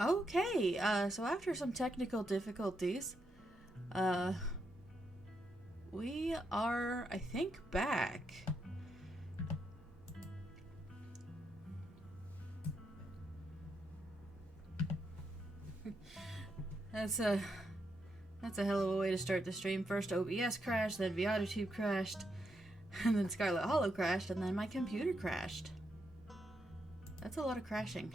Okay, so after some technical difficulties, we are, I think, back. That's a hell of a way to start the stream. First OBS crashed, then VODTube crashed, and then Scarlet Hollow crashed, and then my computer crashed. That's a lot of crashing.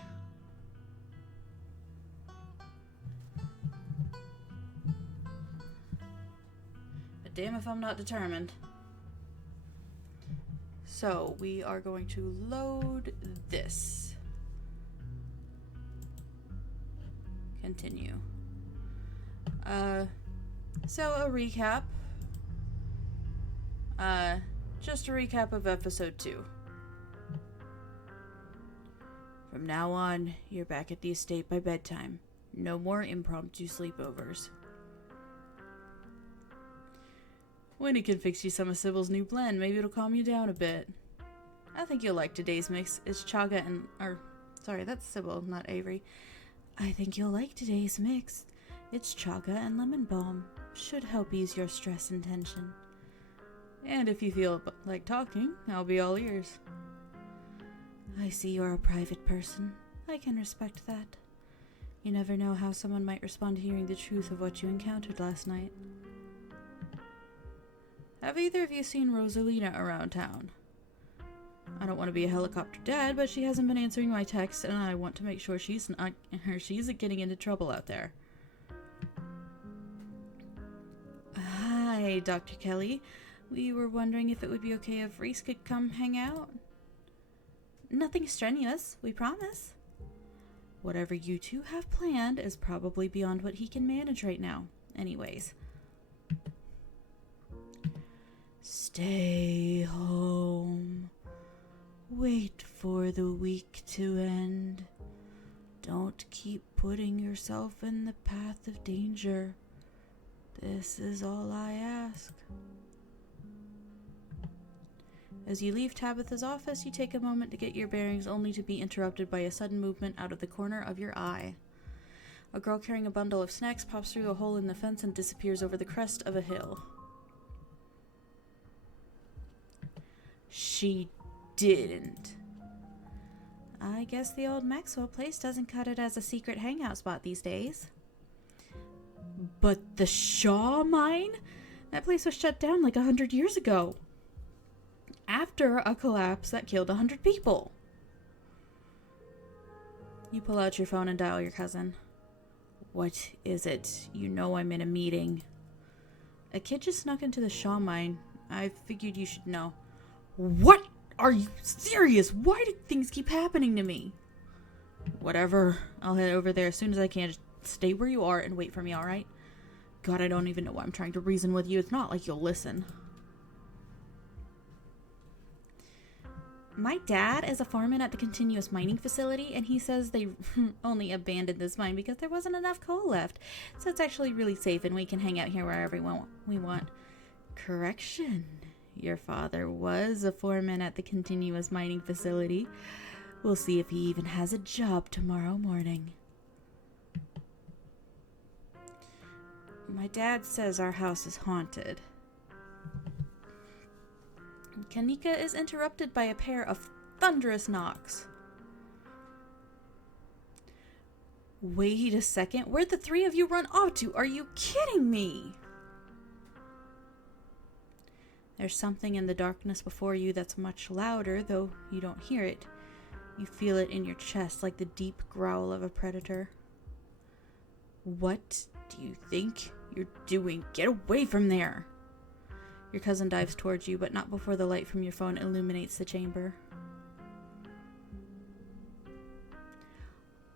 But damn if I'm not determined. So, we are going to load this. Continue. So a recap. Just a recap of episode 2. From now on, you're back at the estate by bedtime. No more impromptu sleepovers. Winnie can fix you some of Sybil's new blend. Maybe it'll calm you down a bit. I think you'll like today's mix. It's chaga and... sorry, that's Sybil, not Avery. I think you'll like today's mix. It's chaga and lemon balm. Should help ease your stress and tension. And if you feel like talking, I'll be all ears. I see you're a private person. I can respect that. You never know how someone might respond to hearing the truth of what you encountered last night. Have either of you seen Rosalina around town? I don't want to be a helicopter dad, but she hasn't been answering my texts, and I want to make sure she's isn't getting into trouble out there. Hi, Dr. Kelly. We were wondering if it would be okay if Reese could come hang out. Nothing strenuous, we promise. Whatever you two have planned is probably beyond what he can manage right now. Anyways. Stay home. Wait for the week to end. Don't keep putting yourself in the path of danger. This is all I ask. As you leave Tabitha's office, you take a moment to get your bearings, only to be interrupted by a sudden movement out of the corner of your eye. A girl carrying a bundle of snacks pops through a hole in the fence and disappears over the crest of a hill. She didn't. I guess the old Maxwell place doesn't cut it as a secret hangout spot these days. But the Shaw mine? That place was shut down like 100 years ago. After a collapse that killed 100 people. You pull out your phone and dial your cousin. What is it? You know I'm in a meeting. A kid just snuck into the Shaw mine. I figured you should know. What? Are you serious? Why do things keep happening to me? Whatever. I'll head over there as soon as I can. Just stay where you are and wait for me, alright? God, I don't even know why I'm trying to reason with you. It's not like you'll listen. My dad is a foreman at the continuous mining facility, and he says they only abandoned this mine because there wasn't enough coal left. So it's actually really safe, and we can hang out here wherever we want. Correction. Your father was a foreman at the continuous mining facility. We'll see if he even has a job tomorrow morning. My dad says our house is haunted. Kanika is interrupted by a pair of thunderous knocks. Wait a second. Where'd the three of you run off to? Are you kidding me? There's something in the darkness before you that's much louder, though you don't hear it. You feel it in your chest like the deep growl of a predator. What do you think you're doing? Get away from there! Your cousin dives towards you, but not before the light from your phone illuminates the chamber.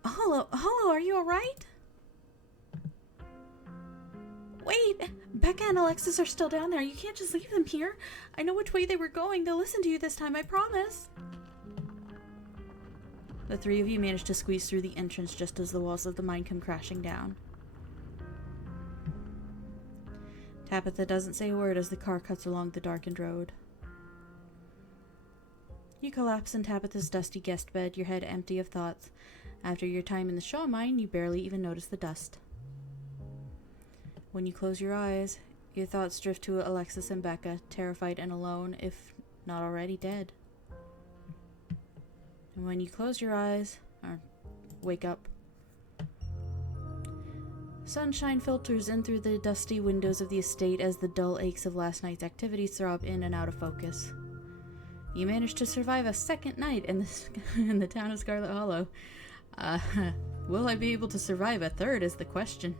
Hello, are you alright? Wait, Becca and Alexis are still down there. You can't just leave them here. I know which way they were going. They'll listen to you this time, I promise. The three of you manage to squeeze through the entrance just as the walls of the mine come crashing down. Tabitha doesn't say a word as the car cuts along the darkened road. You collapse in Tabitha's dusty guest bed, your head empty of thoughts. After your time in the Shaw mine, you barely even notice the dust. When you close your eyes, your thoughts drift to Alexis and Becca, terrified and alone, if not already dead. And when you close your eyes, or wake up, sunshine filters in through the dusty windows of the estate as the dull aches of last night's activities throb in and out of focus. You managed to survive a second night in the town of Scarlet Hollow. Will I be able to survive a third is the question.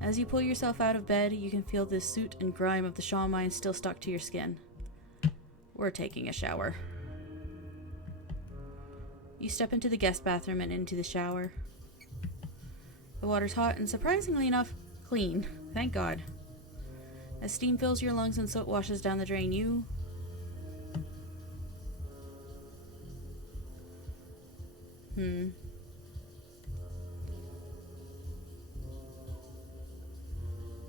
As you pull yourself out of bed, you can feel the soot and grime of the Shaw mine still stuck to your skin. We're taking a shower. You step into the guest bathroom and into the shower. The water's hot and, surprisingly enough, clean. Thank God. As steam fills your lungs and soot washes down the drain, you...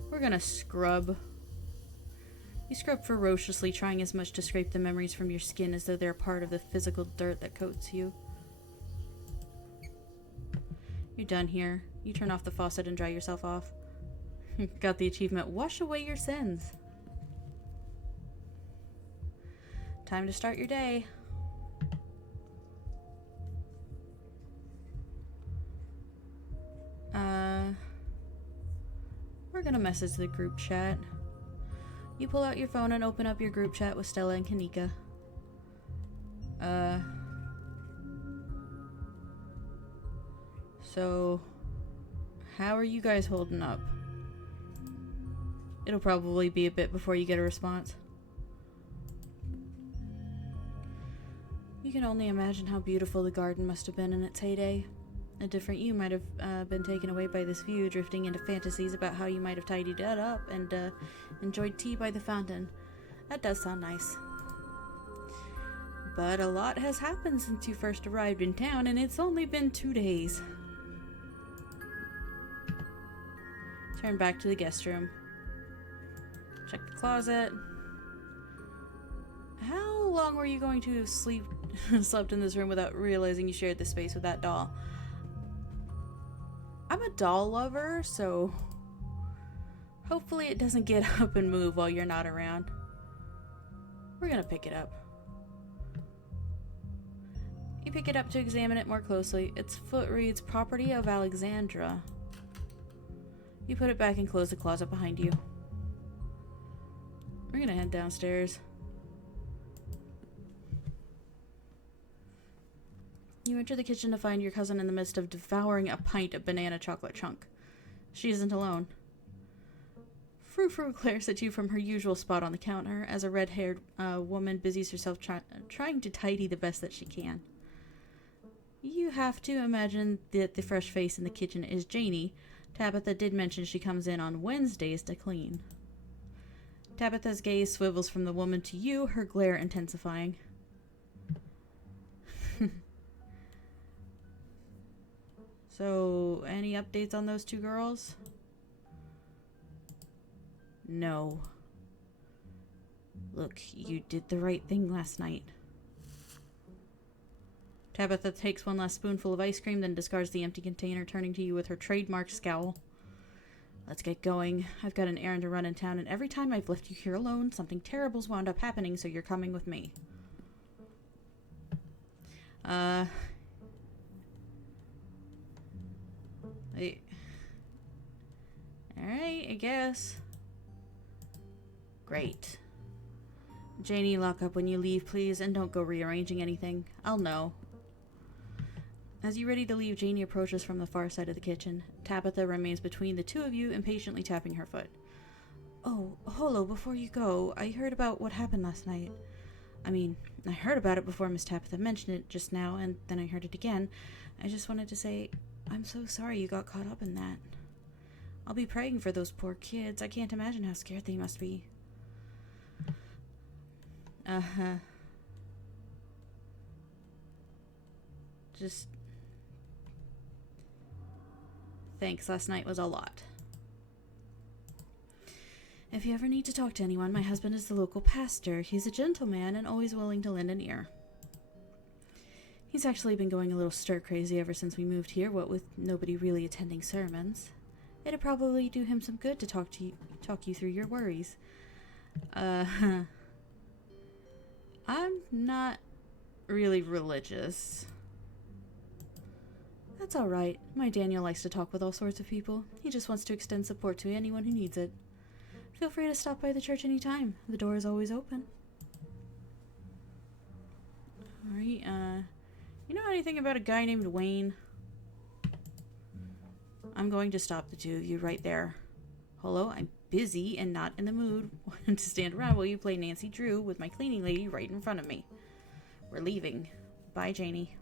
We're gonna scrub. You scrub ferociously, trying as much to scrape the memories from your skin as though they're part of the physical dirt that coats you. You're done here. You turn off the faucet and dry yourself off. Got the achievement, wash away your sins. Time to start your day. We're gonna message the group chat. You pull out your phone and open up your group chat with Stella and Kanika. So, how are you guys holding up? It'll probably be a bit before you get a response. You can only imagine how beautiful the garden must have been in its heyday. A different you might have been taken away by this view, drifting into fantasies about how you might have tidied it up and enjoyed tea by the fountain. That does sound nice. But a lot has happened since you first arrived in town, and it's only been 2 days. Turn back to the guest room. Check the closet. How long were you going to have slept in this room without realizing you shared the space with that doll? I'm a doll lover, so hopefully it doesn't get up and move while you're not around. We're gonna pick it up. You pick it up to examine it more closely. Its foot reads, "Property of Alexandra." You put it back and close the closet behind you. We're gonna head downstairs. You enter the kitchen to find your cousin in the midst of devouring a pint of banana chocolate chunk. She isn't alone. Frou-Frou glares at you from her usual spot on the counter as a red-haired woman busies herself trying to tidy the best that she can. You have to imagine that the fresh face in the kitchen is Janie. Tabitha did mention she comes in on Wednesdays to clean. Tabitha's gaze swivels from the woman to you, her glare intensifying. So, any updates on those two girls? No. Look, you did the right thing last night. Tabitha takes one last spoonful of ice cream, then discards the empty container, turning to you with her trademark scowl. Let's get going. I've got an errand to run in town, and every time I've left you here alone, something terrible's wound up happening, so you're coming with me. Alright, I guess. Great. Janie, lock up when you leave, please, and don't go rearranging anything. I'll know. As you're ready to leave, Janie approaches from the far side of the kitchen. Tabitha remains between the two of you, impatiently tapping her foot. Oh, Holo, before you go, I heard about what happened last night. I mean, I heard about it before Miss Tabitha mentioned it just now, and then I heard it again. I just wanted to say, I'm so sorry you got caught up in that. I'll be praying for those poor kids. I can't imagine how scared they must be. Just... Thanks, last night was a lot. If you ever need to talk to anyone, my husband is the local pastor. He's a gentleman and always willing to lend an ear. He's actually been going a little stir-crazy ever since we moved here, what with nobody really attending sermons. It'd probably do him some good to talk you through your worries. I'm not really religious. That's alright. My Daniel likes to talk with all sorts of people. He just wants to extend support to anyone who needs it. Feel free to stop by the church anytime. The door is always open. Alright, you know anything about a guy named Wayne? I'm going to stop the two of you right there. Hello, I'm busy and not in the mood to stand around while you play Nancy Drew with my cleaning lady right in front of me. We're leaving. Bye, Janie.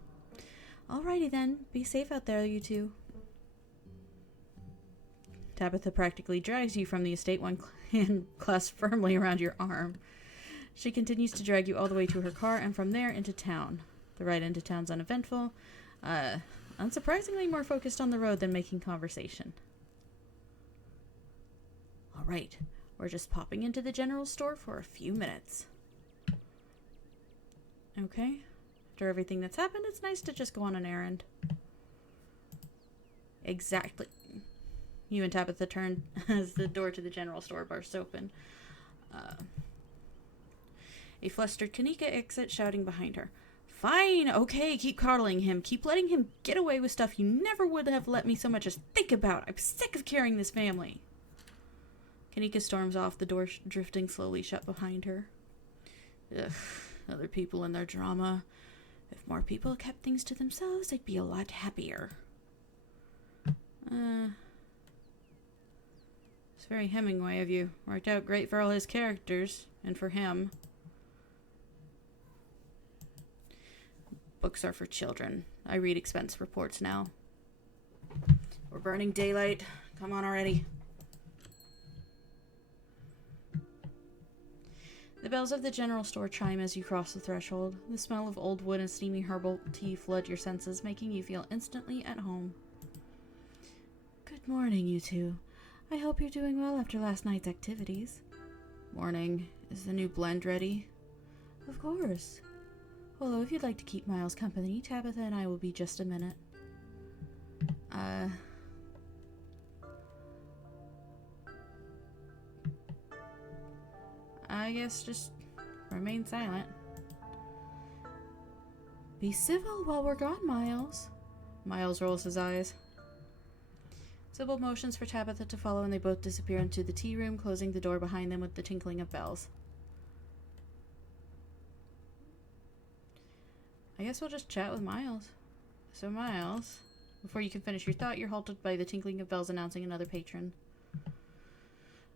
Alrighty then. Be safe out there, you two. Tabitha practically drags you from the estate, one hand clasped firmly around your arm. She continues to drag you all the way to her car and from there into town. The ride into town's uneventful. Unsurprisingly more focused on the road than making conversation. Alright, we're just popping into the general store for a few minutes. Okay. After everything that's happened, it's nice to just go on an errand. Exactly. You and Tabitha turn as the door to the general store bursts open. A flustered Kanika exits, shouting behind her. Fine, okay, keep coddling him. Keep letting him get away with stuff you never would have let me so much as think about. I'm sick of carrying this family. Kanika storms off, the door drifting slowly shut behind her. Ugh, other people and their drama. If more people kept things to themselves, they'd be a lot happier. It's very Hemingway of you. Worked out great for all his characters, and for him. Books are for children. I read expense reports now. We're burning daylight. Come on already. The bells of the general store chime as you cross the threshold. The smell of old wood and steamy herbal tea flood your senses, making you feel instantly at home. Good morning, you two. I hope you're doing well after last night's activities. Morning. Is the new blend ready? Of course. Although if you'd like to keep Miles company, Tabitha and I will be just a minute. I guess just remain silent. Be civil while we're gone, Miles. Miles rolls his eyes. Sybil motions for Tabitha to follow and they both disappear into the tea room, closing the door behind them with the tinkling of bells. I guess we'll just chat with Miles. So Miles, before you can finish your thought, you're halted by the tinkling of bells announcing another patron.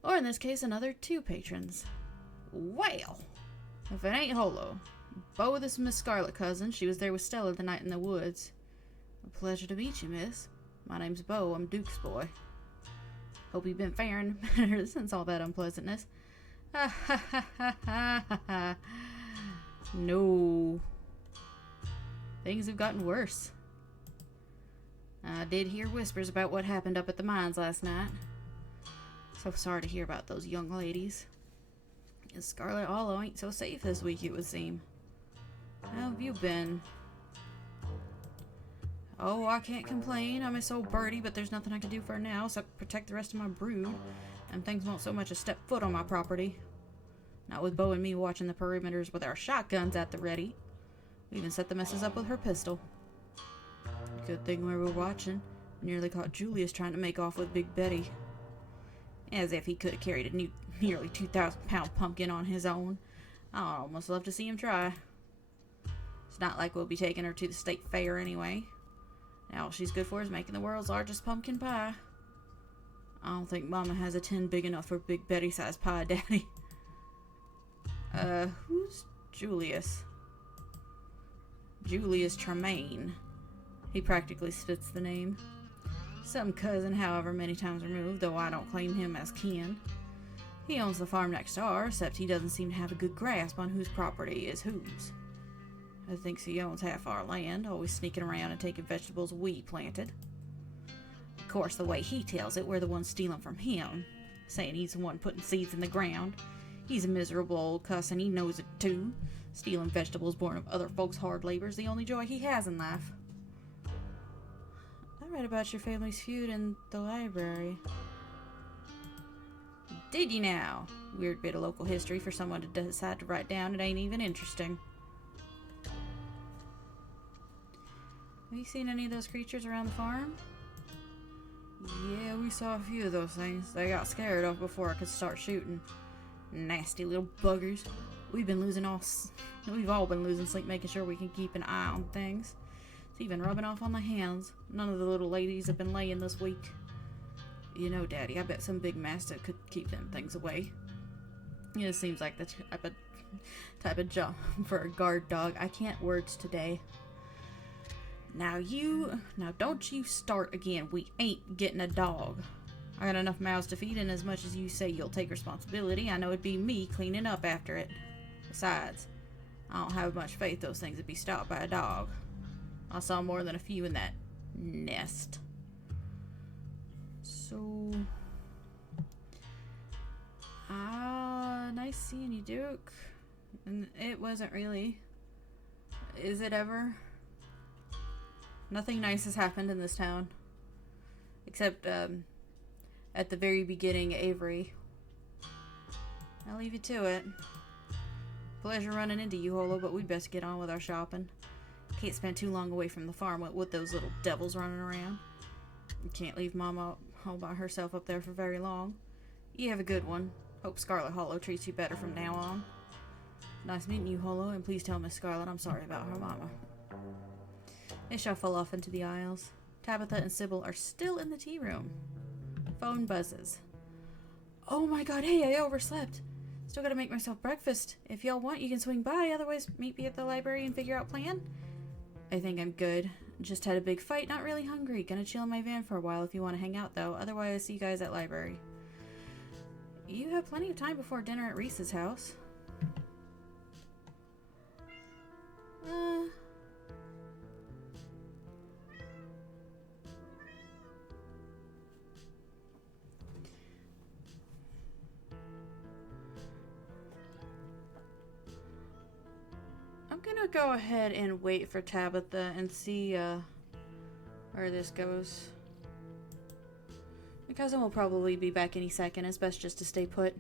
Or in this case, another two patrons. Well, if it ain't Holo. Bo, this is Miss Scarlet, cousin. She was there with Stella the night in the woods. A pleasure to meet you, miss. My name's Bo. I'm Duke's boy. Hope you've been faring better since all that unpleasantness. Ha ha ha ha ha ha. No. Things have gotten worse. I did hear whispers about what happened up at the mines last night. So sorry to hear about those young ladies. And Scarlet Hollow ain't so safe this week, it would seem. How have you been? Oh, I can't complain. I miss old Birdie, but there's nothing I can do for her now except protect the rest of my brood. And things won't so much as step foot on my property. Not with Bo and me watching the perimeters with our shotguns at the ready. We even set the messes up with her pistol. Good thing we were watching. Nearly caught Julius trying to make off with Big Betty. As if he could have carried a nearly 2,000-pound pumpkin on his own. I'd almost love to see him try. It's not like we'll be taking her to the state fair anyway. Now all she's good for is making the world's largest pumpkin pie. I don't think Mama has a tin big enough for Big Betty-sized pie, Daddy. Who's Julius? Julius Tremaine. He practically spits the name. Some cousin however many times removed, though I don't claim him as kin. He owns the farm next door, except he doesn't seem to have a good grasp on whose property is whose. I think he owns half our land, always sneaking around and taking vegetables we planted. Of course, the way he tells it, we're the ones stealing from him, saying he's the one putting seeds in the ground. He's a miserable old cuss and he knows it too, Stealing vegetables born of other folks' hard labor is the only joy he has in life. I read about your family's feud in the library. Did you now? Weird bit of local history for someone to decide to write down. It ain't even interesting. Have you seen any of those creatures around the farm? Yeah, we saw a few of those things. They got scared off before I could start shooting. Nasty little buggers. We've all been losing sleep making sure we can keep an eye on things. It's even rubbing off on the hands. None of the little ladies have been laying this week. You know, Daddy, I bet some big mastiff could keep them things away. It seems like the type of job for a guard dog. I can't words today. Now don't you start again. We ain't getting a dog. I got enough mouths to feed, and as much as you say you'll take responsibility, I know it'd be me cleaning up after it. Besides, I don't have much faith those things would be stopped by a dog. I saw more than a few in that nest. So, nice seeing you, Duke. And it wasn't really. Is it ever? Nothing nice has happened in this town. Except, at the very beginning, Avery. I'll leave you to it. Pleasure running into you, Holo, but we'd best get on with our shopping. Can't spend too long away from the farm with those little devils running around. Can't leave Mama all by herself up there for very long. You have a good one. Hope Scarlet Holo treats you better from now on. Nice meeting you, Holo, and please tell Miss Scarlet I'm sorry about her mama. They shuffle off into the aisles. Tabitha and Sybil are still in the tea room. Phone buzzes. Oh my god, hey, I overslept. Still gotta make myself breakfast. If y'all want, you can swing by. Otherwise, meet me at the library and figure out plan. I think I'm good. Just had a big fight, not really hungry. Gonna chill in my van for a while if you want to hang out, though. Otherwise, I'll see you guys at library. You have plenty of time before dinner at Reese's house. I'm gonna go ahead and wait for Tabitha and see where this goes. My cousin will probably be back any second. It's best just to stay put.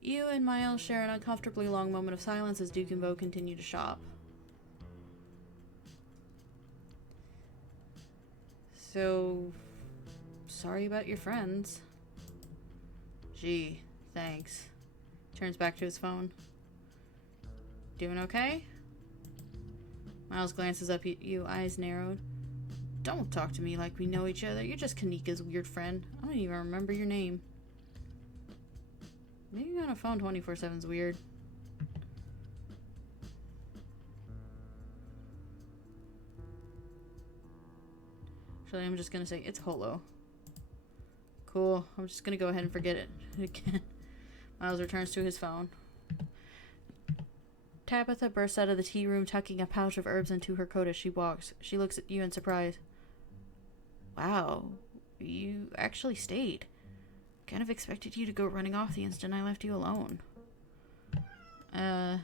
You and Miles share an uncomfortably long moment of silence as Duke and Bo continue to shop. So, sorry about your friends. Gee, thanks. Turns back to his phone. Doing okay? Miles glances up at you, eyes narrowed. Don't talk to me like we know each other. You're just Kanika's weird friend. I don't even remember your name. Being on a phone 24/7 is weird. Actually, I'm just gonna say it's Holo. Cool. I'm just gonna go ahead and forget it again. Miles returns to his phone. Tabitha bursts out of the tea room, tucking a pouch of herbs into her coat as she walks. She looks at you in surprise. Wow, you actually stayed. Kind of expected you to go running off the instant I left you alone. Family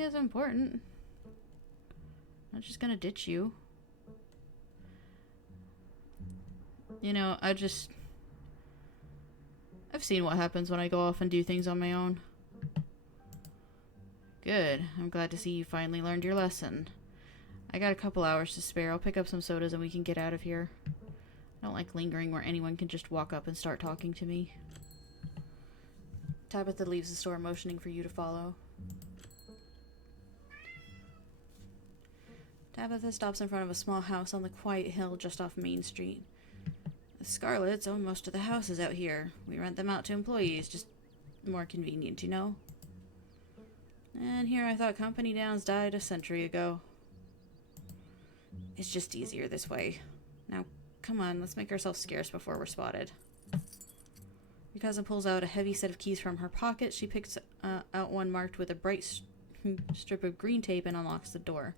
is important. Not just gonna ditch you. You know, I've seen what happens when I go off and do things on my own. Good. I'm glad to see you finally learned your lesson. I got a couple hours to spare. I'll pick up some sodas and we can get out of here. I don't like lingering where anyone can just walk up and start talking to me. Tabitha leaves the store, motioning for you to follow. Tabitha stops in front of a small house on the quiet hill just off Main Street. The Scarlets own most of the houses out here. We rent them out to employees, just more convenient, you know? And here I thought Company Downs died a century ago. It's just easier this way. Now, come on, let's make ourselves scarce before we're spotted. Your cousin pulls out a heavy set of keys from her pocket. She picks out one marked with a bright strip of green tape and unlocks the door.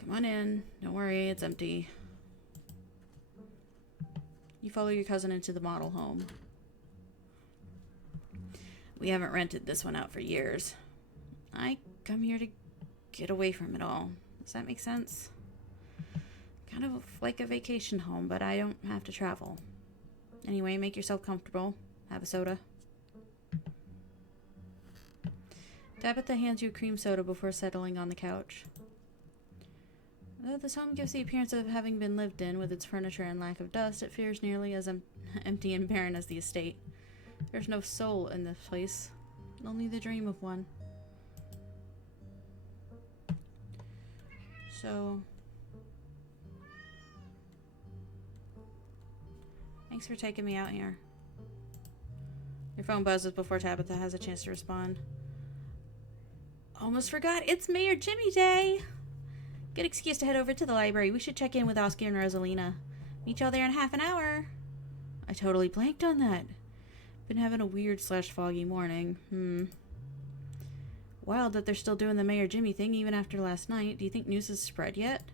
Come on in. Don't worry, it's empty. You follow your cousin into the model home. We haven't rented this one out for years. I come here to get away from it all. Does that make sense? Kind of like a vacation home, but I don't have to travel. Anyway, make yourself comfortable. Have a soda. Tabitha hands you a cream soda before settling on the couch. Though this home gives the appearance of having been lived in with its furniture and lack of dust, it feels nearly as empty and barren as the estate. There's no soul in this place, only the dream of one. So, thanks for taking me out here. Your phone buzzes before Tabitha has a chance to respond. Almost forgot, it's Mayor Jimmy Day! Good excuse to head over to the library. We should check in with Oscar and Rosalina. Meet y'all there in half an hour. I totally blanked on that. Been having a weird/foggy morning. Wild that they're still doing the Mayor Jimmy thing even after last night. Do you think news has spread yet?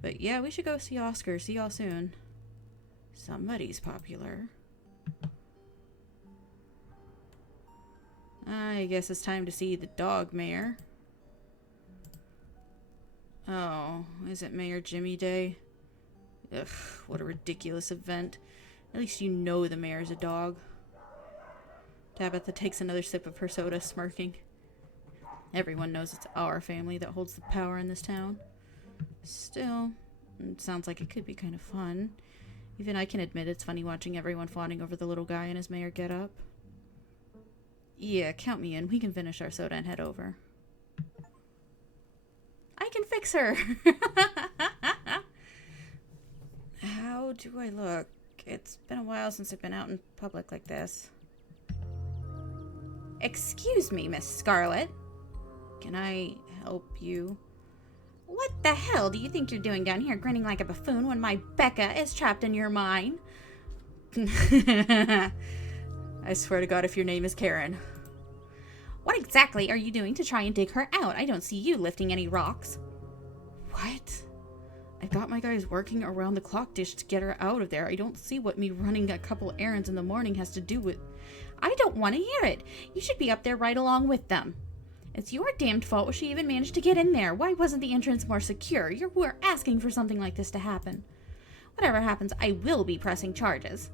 But yeah, we should go see Oscar. See y'all soon. Somebody's popular. I guess it's time to see the dog, Mayor. Oh, is it Mayor Jimmy Day? Ugh, what a ridiculous event. At least you know the mayor's a dog. Tabitha takes another sip of her soda, smirking. Everyone knows it's our family that holds the power in this town. Still, it sounds like it could be kind of fun. Even I can admit it's funny watching everyone fawning over the little guy in his mayor getup. Yeah, count me in. We can finish our soda and head over. I can fix her! How do I look? It's been a while since I've been out in public like this. Excuse me, Miss Scarlet. Can I help you? What the hell do you think you're doing down here grinning like a buffoon when my Becca is trapped in your mind? I swear to God if your name is Karen. What exactly are you doing to try and dig her out? I don't see you lifting any rocks. What? I got my guys working around the clock dish to get her out of there. I don't see what me running a couple errands in the morning has to do with... I don't want to hear it. You should be up there right along with them. It's your damned fault she even managed to get in there. Why wasn't the entrance more secure? We're asking for something like this to happen. Whatever happens, I will be pressing charges.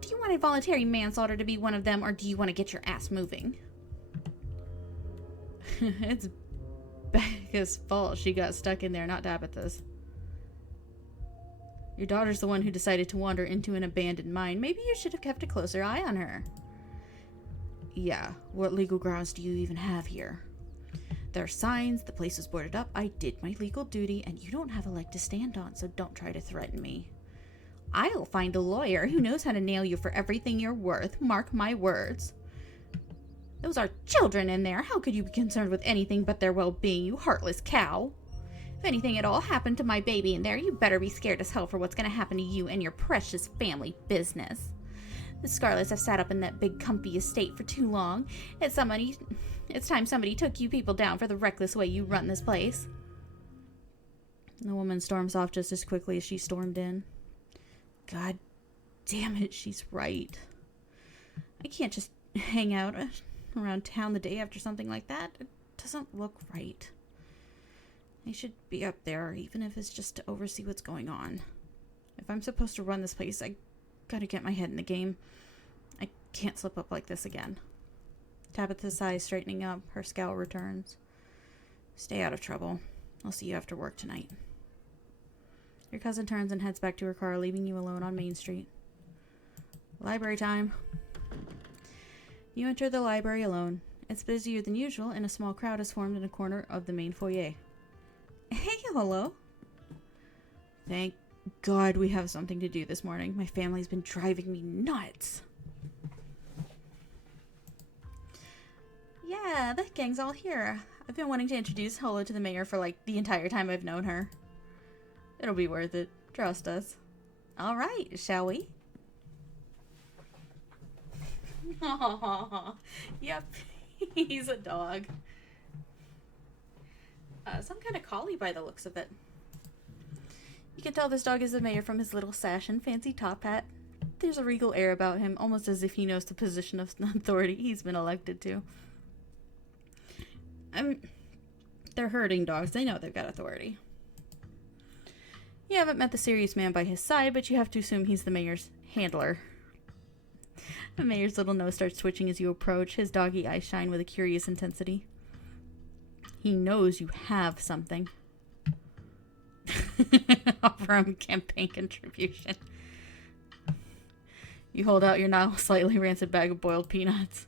Do you want involuntary manslaughter to be one of them, or do you want to get your ass moving? It's Becca's fault she got stuck in there, not Tabitha's. Your daughter's the one who decided to wander into an abandoned mine. Maybe you should have kept a closer eye on her. Yeah, what legal grounds do you even have here? There are signs, the place is boarded up, I did my legal duty, and you don't have a leg to stand on, so don't try to threaten me. I'll find a lawyer who knows how to nail you for everything you're worth, mark my words. Those are children in there. How could you be concerned with anything but their well-being, you heartless cow? If anything at all happened to my baby in there, you better be scared as hell for what's going to happen to you and your precious family business. The Scarlets have sat up in that big comfy estate for too long. It's time somebody took you people down for the reckless way you run this place. The woman storms off just as quickly as she stormed in. God damn it, she's right. I can't just hang out around town the day after something like that. It doesn't look right. I should be up there, even if it's just to oversee what's going on. If I'm supposed to run this place, I gotta get my head in the game. I can't slip up like this again. Tabitha's eyes straightening up, her scowl returns. Stay out of trouble. I'll see you after work tonight. Your cousin turns and heads back to her car, leaving you alone on Main Street. Library time. You enter the library alone. It's busier than usual, and a small crowd has formed in a corner of the main foyer. Hey, hello. Thank God we have something to do this morning. My family's been driving me nuts. Yeah, the gang's all here. I've been wanting to introduce Holo to the mayor for like the entire time I've known her. It'll be worth it. Trust us. All right, shall we? Aww. Yep, he's a dog. Some kind of collie by the looks of it. You can tell this dog is the mayor from his little sash and fancy top hat. There's a regal air about him, almost as if he knows the position of authority he's been elected to. They're herding dogs. They know they've got authority. You haven't met the serious man by his side, but you have to assume he's the mayor's handler. The mayor's little nose starts twitching as you approach. His doggy eyes shine with a curious intensity. He knows you have something. Offer him campaign contribution. You hold out your now slightly rancid bag of boiled peanuts.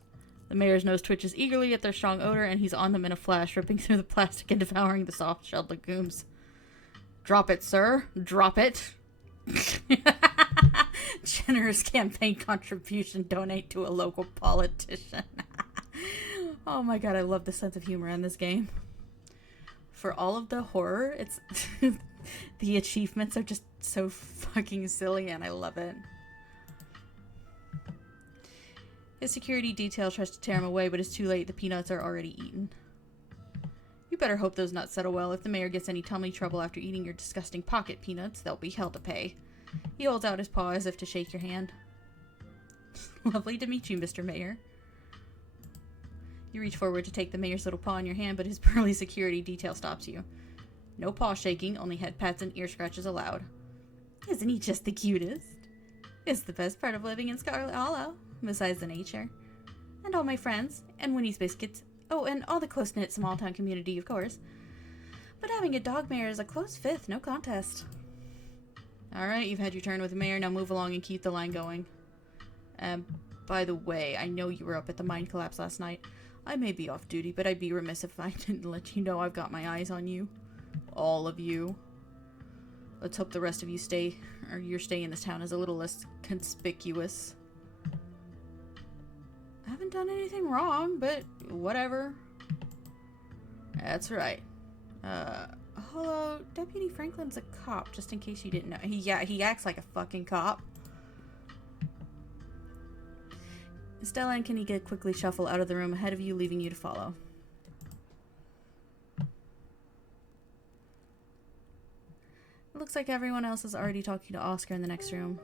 The mayor's nose twitches eagerly at their strong odor, and he's on them in a flash, ripping through the plastic and devouring the soft-shelled legumes. Drop it, sir. Drop it. Generous campaign contribution. Donate to a local politician. Oh my god, I love the sense of humor in this game. For all of the horror, it's the achievements are just so fucking silly, and I love it. His security detail tries to tear him away, but it's too late. The peanuts are already eaten. You better hope those nuts settle well. If the mayor gets any tummy trouble after eating your disgusting pocket peanuts, they'll be hell to pay. He holds out his paw as if to shake your hand. Lovely to meet you, Mr. Mayor. You reach forward to take the mayor's little paw in your hand, but his burly security detail stops you. No paw shaking, only head pats and ear scratches allowed. Isn't he just the cutest? It's the best part of living in Scarlet Hollow, besides the nature. And all my friends, and Winnie's Biscuits. Oh, and all the close-knit small-town community, of course. But having a dog mayor is a close fifth, no contest. Alright, you've had your turn with the mayor, now move along and keep the line going. By the way, I know you were up at the mine collapse last night. I may be off duty, but I'd be remiss if I didn't let you know I've got my eyes on you. All of you. Let's hope the rest of you your stay in this town is a little less conspicuous. I haven't done anything wrong, but whatever. That's right. Hello, Deputy Franklin's a cop, just in case you didn't know. He acts like a fucking cop. Stella and Kanika quickly shuffle out of the room ahead of you, leaving you to follow. It looks like everyone else is already talking to Oscar in the next room.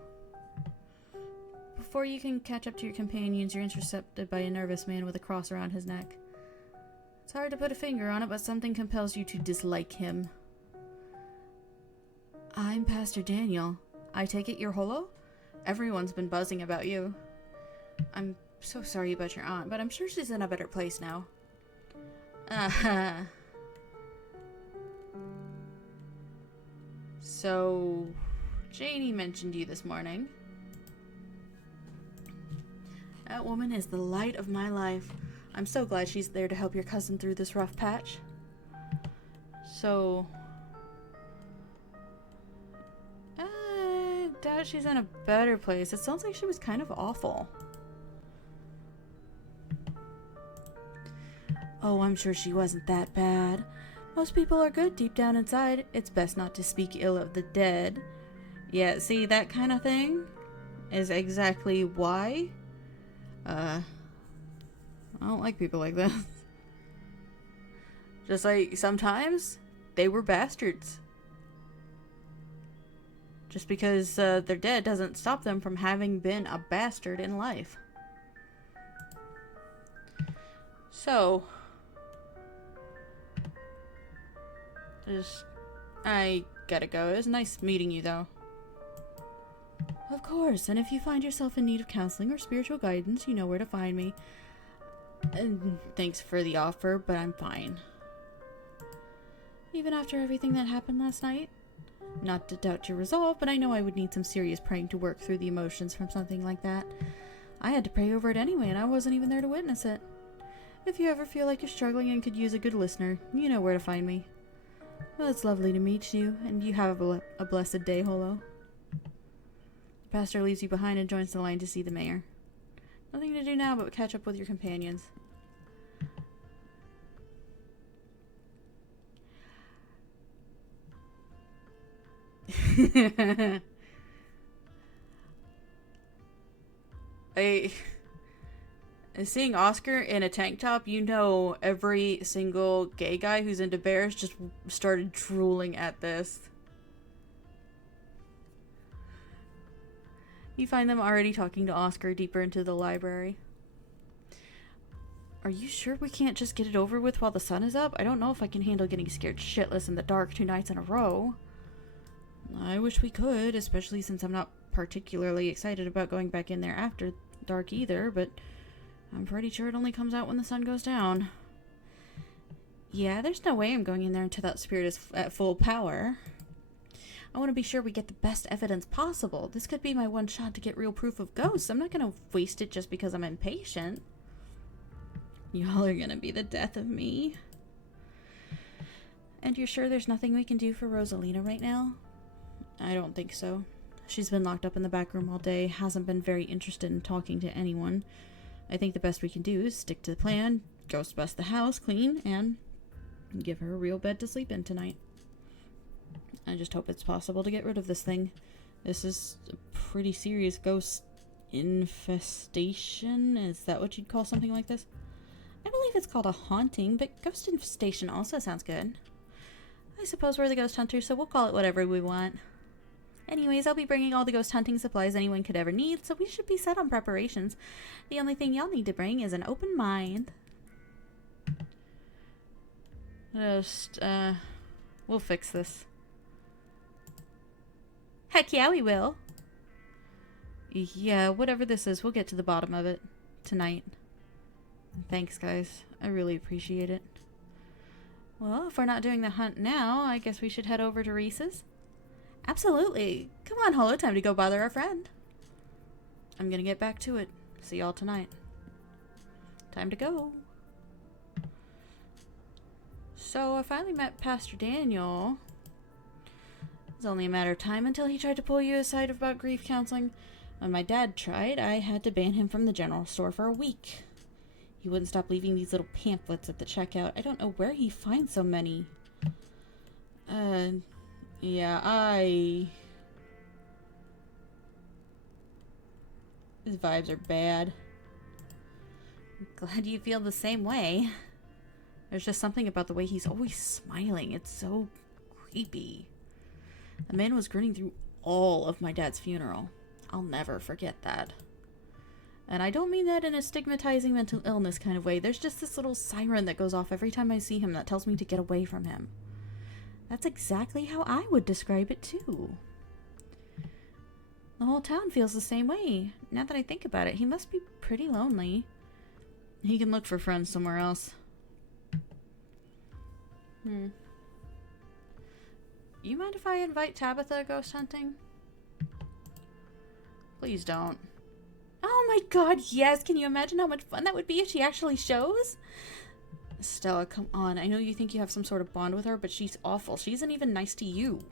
Before you can catch up to your companions, you're intercepted by a nervous man with a cross around his neck. It's hard to put a finger on it, but something compels you to dislike him. I'm Pastor Daniel. I take it you're Holo? Everyone's been buzzing about you. I'm so sorry about your aunt, but I'm sure she's in a better place now. So, Janie mentioned you this morning. That woman is the light of my life. I'm so glad she's there to help your cousin through this rough patch. So, I doubt she's in a better place. It sounds like she was kind of awful. Oh, I'm sure she wasn't that bad. Most people are good deep down inside. It's best not to speak ill of the dead. Yeah, see, that kind of thing is exactly why I don't like people like this. Just like sometimes they were bastards. Just because they're dead doesn't stop them from having been a bastard in life. So, I gotta go. It was nice meeting you, though. Of course, and if you find yourself in need of counseling or spiritual guidance, you know where to find me. And thanks for the offer, but I'm fine. Even after everything that happened last night? Not to doubt your resolve, but I know I would need some serious praying to work through the emotions from something like that. I had to pray over it anyway, and I wasn't even there to witness it. If you ever feel like you're struggling and could use a good listener, you know where to find me. Well, it's lovely to meet you, and you have a blessed day, Holo. The pastor leaves you behind and joins the line to see the mayor. Nothing to do now but catch up with your companions. Seeing Oscar in a tank top, you know every single gay guy who's into bears just started drooling at this. You find them already talking to Oscar deeper into the library. Are you sure we can't just get it over with while the sun is up? I don't know if I can handle getting scared shitless in the dark 2 nights in a row. I wish we could, especially since I'm not particularly excited about going back in there after dark either, but I'm pretty sure it only comes out when the sun goes down. Yeah, there's no way I'm going in there until that spirit is at full power. I want to be sure we get the best evidence possible. This could be my one shot to get real proof of ghosts. I'm not going to waste it just because I'm impatient. Y'all are gonna be the death of me. And you're sure there's nothing we can do for Rosalina right now? I don't think so. She's been locked up in the back room all day, hasn't been very interested in talking to anyone. I think the best we can do is stick to the plan, ghost bust the house clean, and give her a real bed to sleep in tonight. I just hope it's possible to get rid of this thing. This is a pretty serious ghost infestation. Is that what you'd call something like this? I believe it's called a haunting, but ghost infestation also sounds good. I suppose we're the ghost hunters, so we'll call it whatever we want. Anyways, I'll be bringing all the ghost hunting supplies anyone could ever need, so we should be set on preparations. The only thing y'all need to bring is an open mind. We'll fix this. Heck yeah, we will. Yeah, whatever this is, we'll get to the bottom of it tonight. Thanks, guys. I really appreciate it. Well, if we're not doing the hunt now, I guess we should head over to Reese's. Absolutely. Come on, Holo, time to go bother our friend. I'm gonna get back to it. See y'all tonight. Time to go. So, I finally met Pastor Daniel. It was only a matter of time until he tried to pull you aside about grief counseling. When my dad tried, I had to ban him from the general store for a week. He wouldn't stop leaving these little pamphlets at the checkout. I don't know where he finds so many. Yeah, His vibes are bad. I'm glad you feel the same way. There's just something about the way he's always smiling. It's so creepy. The man was grinning through all of my dad's funeral. I'll never forget that. And I don't mean that in a stigmatizing mental illness kind of way. There's just this little siren that goes off every time I see him that tells me to get away from him. That's exactly how I would describe it too. The whole town feels the same way. Now that I think about it, he must be pretty lonely. He can look for friends somewhere else. You mind if I invite Tabitha ghost hunting? Please don't. Oh my god, yes! Can you imagine how much fun that would be if she actually shows? Stella, come on. I know you think you have some sort of bond with her, but she's awful. She isn't even nice to you.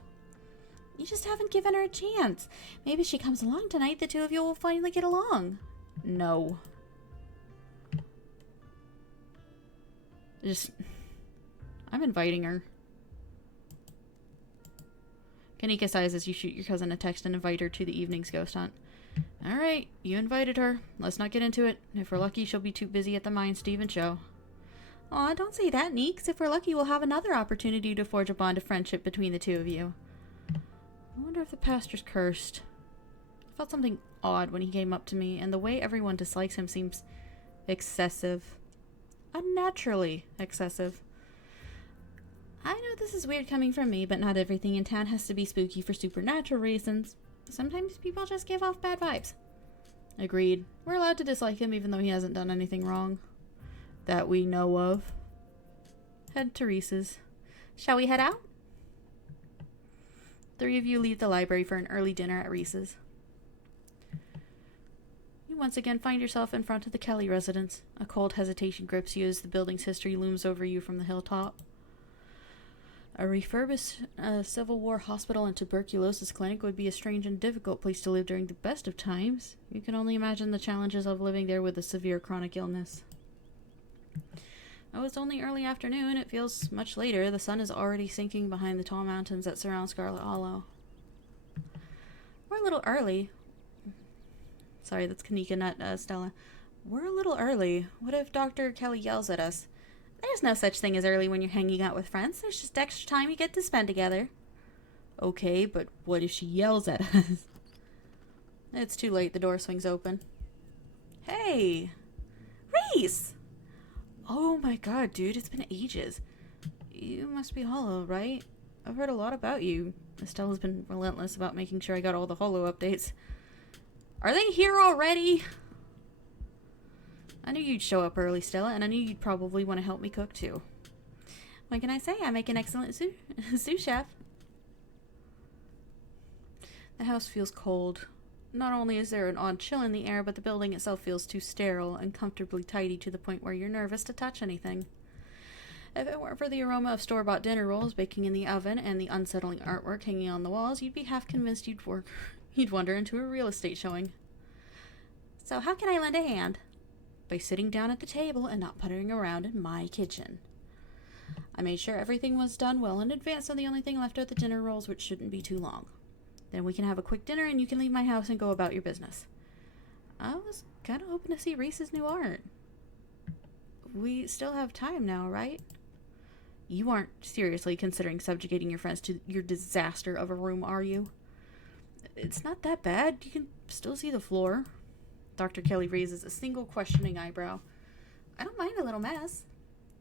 You just haven't given her a chance. Maybe she comes along tonight, the two of you will finally get along. No. I'm inviting her. Kanika sighs as you shoot your cousin a text and invite her to the evening's ghost hunt. Alright, you invited her. Let's not get into it. If we're lucky, she'll be too busy at the mines to even show. Aw, don't say that, Neeks. If we're lucky, we'll have another opportunity to forge a bond of friendship between the two of you. I wonder if the pastor's cursed. I felt something odd when he came up to me, and the way everyone dislikes him seems excessive. Unnaturally excessive. I know this is weird coming from me, but not everything in town has to be spooky for supernatural reasons. Sometimes people just give off bad vibes. Agreed. We're allowed to dislike him even though he hasn't done anything wrong. That we know of. Head to Reese's. Shall we head out? 3 of you leave the library for an early dinner at Reese's. You once again find yourself in front of the Kelly residence. A cold hesitation grips you as the building's history looms over you from the hilltop. A refurbished Civil War hospital and tuberculosis clinic would be a strange and difficult place to live during the best of times. You can only imagine the challenges of living there with a severe chronic illness. Oh, it's only early afternoon. It feels much later. The sun is already sinking behind the tall mountains that surround Scarlet Hollow. We're a little early. Sorry, that's Kanika, not Stella. We're a little early. What if Dr. Kelly yells at us? There's no such thing as early when you're hanging out with friends. There's just extra time you get to spend together. Okay, but what if she yells at us? It's too late. The door swings open. Hey! Reese! Oh my god, dude, it's been ages. You must be Hollow, right? I've heard a lot about you. Estella's been relentless about making sure I got all the Hollow updates. Are they here already? I knew you'd show up early, Stella, and I knew you'd probably want to help me cook, too. What can I say? I make an excellent sous chef. The house feels cold. Not only is there an odd chill in the air, but the building itself feels too sterile and comfortably tidy to the point where you're nervous to touch anything. If it weren't for the aroma of store-bought dinner rolls baking in the oven and the unsettling artwork hanging on the walls, you'd be half convinced you'd wander into a real estate showing. So how can I lend a hand? By sitting down at the table and not puttering around in my kitchen. I made sure everything was done well in advance, so the only thing left are the dinner rolls, which shouldn't be too long. Then we can have a quick dinner and you can leave my house and go about your business. I was kind of hoping to see Reese's new art. We still have time now, right? You aren't seriously considering subjugating your friends to your disaster of a room, are you? It's not that bad. You can still see the floor. Dr. Kelly raises a single questioning eyebrow. I don't mind a little mess.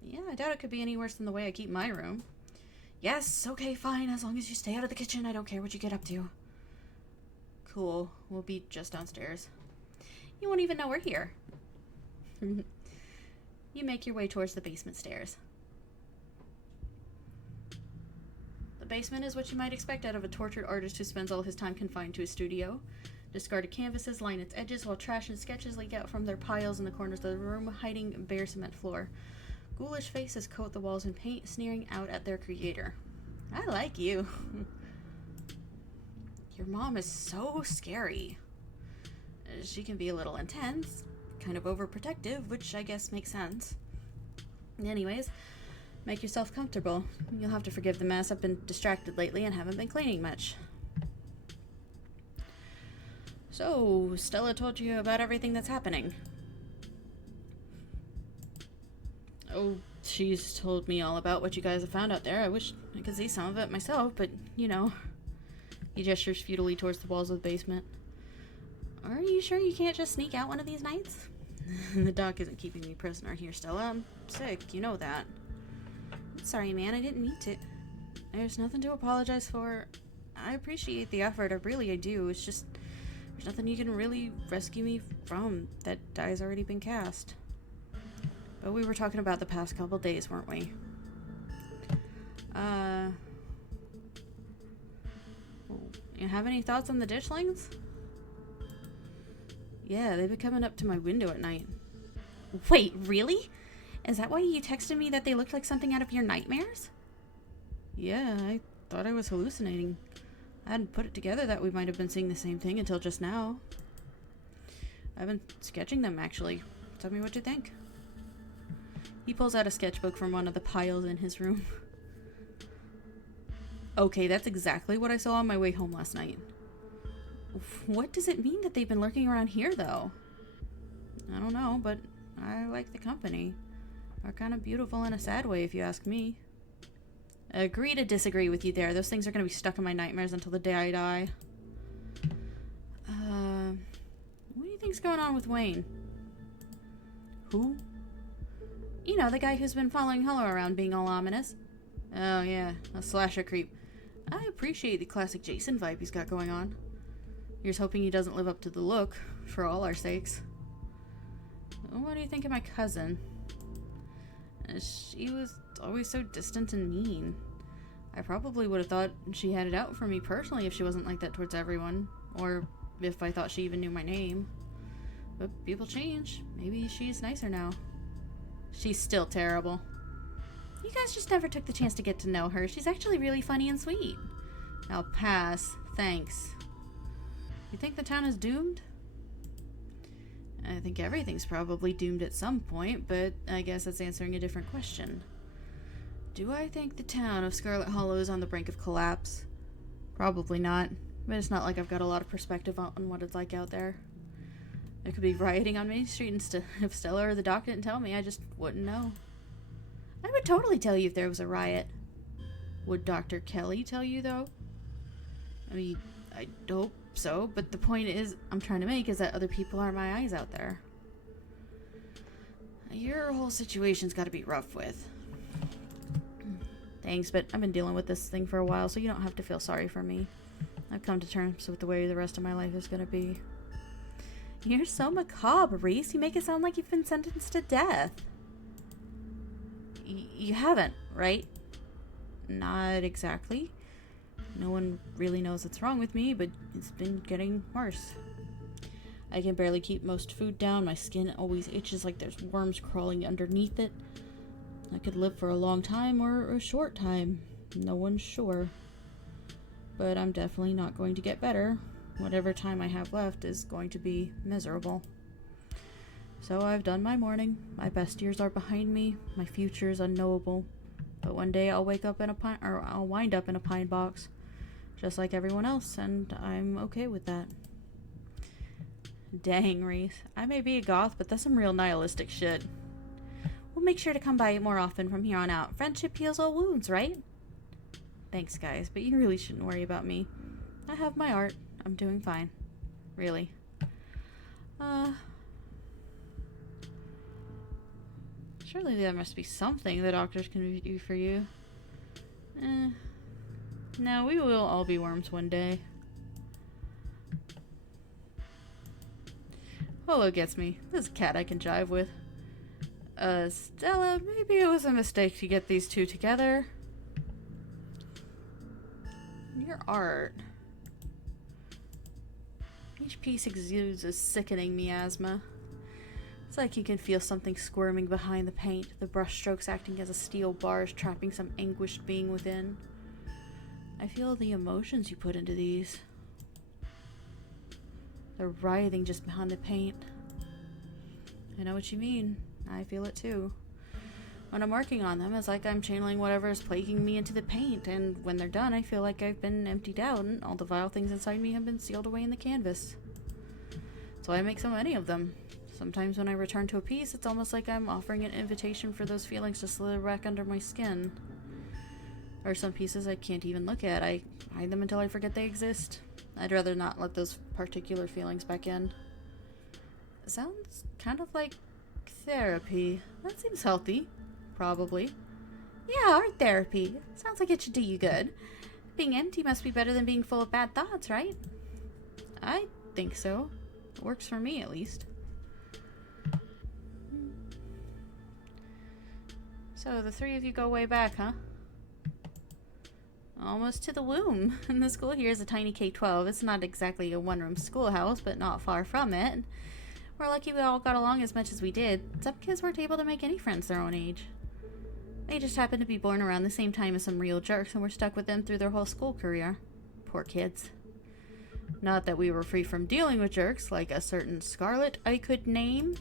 Yeah, I doubt it could be any worse than the way I keep my room. Yes, okay, fine. As long as you stay out of the kitchen, I don't care what you get up to. Cool. We'll be just downstairs. You won't even know we're here. You make your way towards the basement stairs. The basement is what you might expect out of a tortured artist who spends all his time confined to his studio. Discarded canvases line its edges while trash and sketches leak out from their piles in the corners of the room, hiding bare cement floor. Ghoulish faces coat the walls in paint, sneering out at their creator. I like you. Your mom is so scary. She can be a little intense, kind of overprotective, which I guess makes sense. Anyways, make yourself comfortable. You'll have to forgive the mess. I've been distracted lately and haven't been cleaning much. So, Stella told you about everything that's happening. Oh, she's told me all about what you guys have found out there. I wish I could see some of it myself, but, you know. He gestures futilely towards the walls of the basement. Are you sure you can't just sneak out one of these nights? The doc isn't keeping me prisoner here, Stella. I'm sick, you know that. Sorry, man, I didn't mean to. There's nothing to apologize for. I appreciate the effort, I do. It's just, there's nothing you can really rescue me from. That die's already been cast. But we were talking about the past couple days, weren't we? You have any thoughts on the ditchlings? Yeah, they've been coming up to my window at night. Wait, really? Is that why you texted me that they looked like something out of your nightmares? Yeah, I thought I was hallucinating. I hadn't put it together that we might have been seeing the same thing until just now. I've been sketching them, actually. Tell me what you think. He pulls out a sketchbook from one of the piles in his room. Okay, that's exactly what I saw on my way home last night. What does it mean that they've been lurking around here, though? I don't know, but I like the company. They're kind of beautiful in a sad way, if you ask me. I agree to disagree with you there. Those things are going to be stuck in my nightmares until the day I die. What do you think's going on with Wayne? Who? You know, the guy who's been following Hollow around being all ominous. Oh, yeah, a slasher creep. I appreciate the classic Jason vibe he's got going on. Here's hoping he doesn't live up to the look, for all our sakes. What do you think of my cousin? She was always so distant and mean. I probably would have thought she had it out for me personally if she wasn't like that towards everyone, or if I thought she even knew my name. But people change. Maybe she's nicer now. She's still terrible. You guys just never took the chance to get to know her. She's actually really funny and sweet. I'll pass. Thanks. You think the town is doomed? I think everything's probably doomed at some point, but I guess that's answering a different question. Do I think the town of Scarlet Hollow is on the brink of collapse? Probably not, but it's not like I've got a lot of perspective on what it's like out there. There could be rioting on Main Street, and if Stella or the doc didn't tell me, I just wouldn't know. I would totally tell you if there was a riot. Would Dr. Kelly tell you, though? I mean, I hope so, but the point is I'm trying to make is that other people are my eyes out there. Your whole situation's got to be rough with. Thanks, but I've been dealing with this thing for a while, so you don't have to feel sorry for me. I've come to terms with the way the rest of my life is going to be. You're so macabre, Reese. You make it sound like you've been sentenced to death. You haven't, right? Not exactly. No one really knows what's wrong with me, but it's been getting worse. I can barely keep most food down. My skin always itches like there's worms crawling underneath it. I could live for a long time or a short time. No one's sure. But I'm definitely not going to get better. Whatever time I have left is going to be miserable. So I've done my mourning. My best years are behind me. My future is unknowable. But one day I'll wake up in a I'll wind up in a pine box, just like everyone else, and I'm okay with that. Dang, Reese. I may be a goth, but that's some real nihilistic shit. We'll make sure to come by more often from here on out. Friendship heals all wounds, right? Thanks, guys, but you really shouldn't worry about me. I have my art. I'm doing fine. Really. Surely there must be something the doctors can do for you. No, we will all be worms one day. Holo gets me. This is a cat I can jive with. Stella, maybe it was a mistake to get these two together. Your art. Each piece exudes a sickening miasma. It's like you can feel something squirming behind the paint, the brushstrokes acting as a steel bars trapping some anguished being within. I feel the emotions you put into these. They're writhing just behind the paint. I know what you mean. I feel it too. When I'm working on them, it's like I'm channeling whatever is plaguing me into the paint, and when they're done, I feel like I've been emptied out and all the vile things inside me have been sealed away in the canvas. So I make so many of them. Sometimes when I return to a piece, it's almost like I'm offering an invitation for those feelings to slither back under my skin. Or some pieces I can't even look at. I hide them until I forget they exist. I'd rather not let those particular feelings back in. It sounds kind of like therapy. That seems healthy. Probably. Yeah, art therapy. Sounds like it should do you good. Being empty must be better than being full of bad thoughts, right? I think so. It works for me, at least. So, the three of you go way back, huh? Almost to the womb. And the school here is a tiny K-12. It's not exactly a one-room schoolhouse, but not far from it. We're lucky we all got along as much as we did. Some kids weren't able to make any friends their own age. They just happened to be born around the same time as some real jerks and were stuck with them through their whole school career. Poor kids. Not that we were free from dealing with jerks, like a certain Scarlet I could name.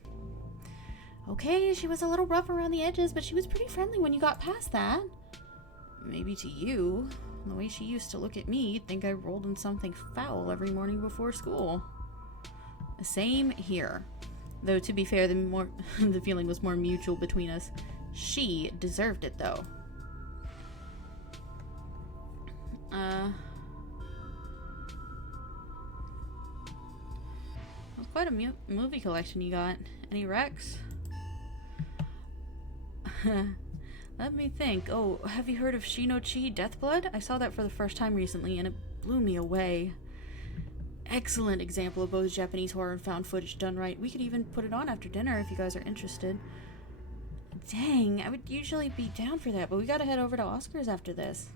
Okay, she was a little rough around the edges, but she was pretty friendly when you got past that. Maybe to you. The way she used to look at me, you'd think I rolled in something foul every morning before school. Same here. Though, to be fair, the feeling was more mutual between us. She deserved it, though. That's quite a movie collection you got. Any recs? Let me think. Oh, have you heard of Shino-Chi Deathblood? I saw that for the first time recently, and it blew me away. Excellent example of both Japanese horror and found footage done right. We could even put it on after dinner if you guys are interested. Dang, I would usually be down for that, but we gotta head over to Oscar's after this.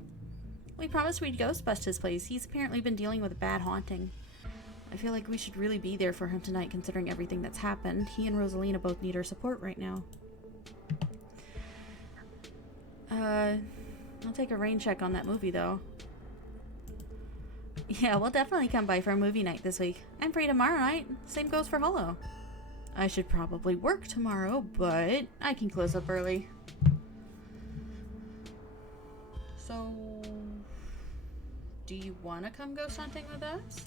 We promised we'd ghost bust his place. He's apparently been dealing with a bad haunting. I feel like we should really be there for him tonight, considering everything that's happened. He and Rosalina both need our support right now. I'll take a rain check on that movie, though. Yeah, we'll definitely come by for a movie night this week. I'm free tomorrow night. Same goes for Holo. I should probably work tomorrow, but I can close up early. So, do you want to come ghost hunting with us?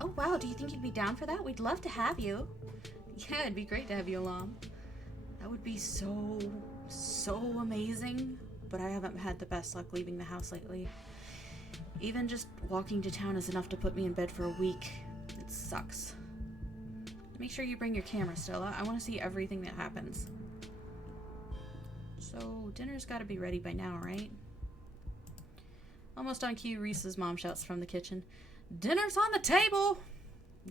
Oh wow, do you think you'd be down for that? We'd love to have you. Yeah, it'd be great to have you along. That would be so amazing, but I haven't had the best luck leaving the house lately. Even just walking to town is enough to put me in bed for a week. It sucks. Make sure you bring your camera, Stella. I want to see everything that happens. So, dinner's got to be ready by now, right? Almost on cue, Reese's mom shouts from the kitchen, "Dinner's on the table!"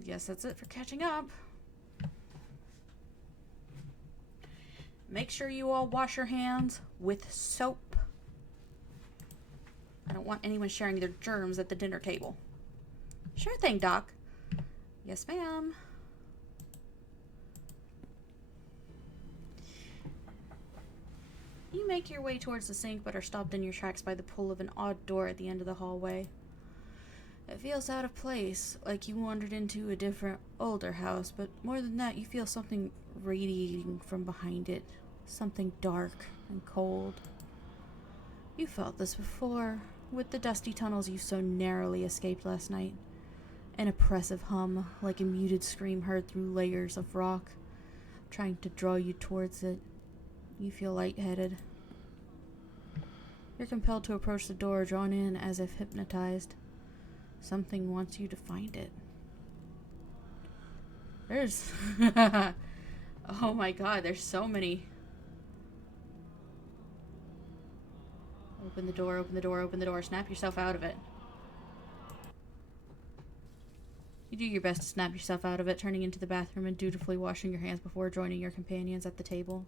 Guess that's it for catching up. Make sure you all wash your hands with soap. I don't want anyone sharing their germs at the dinner table. Sure thing, Doc. Yes, ma'am. You make your way towards the sink, but are stopped in your tracks by the pull of an odd door at the end of the hallway. It feels out of place, like you wandered into a different, older house, but more than that, you feel something radiating from behind it. Something dark and cold. You felt this before, with the dusty tunnels you so narrowly escaped last night. An oppressive hum, like a muted scream heard through layers of rock, trying to draw you towards it. You feel lightheaded. You're compelled to approach the door, drawn in as if hypnotized. Something wants you to find it. There's... oh my god, there's so many. Open the door, open the door, open the door. Snap yourself out of it. You do your best to snap yourself out of it, turning into the bathroom and dutifully washing your hands before joining your companions at the table.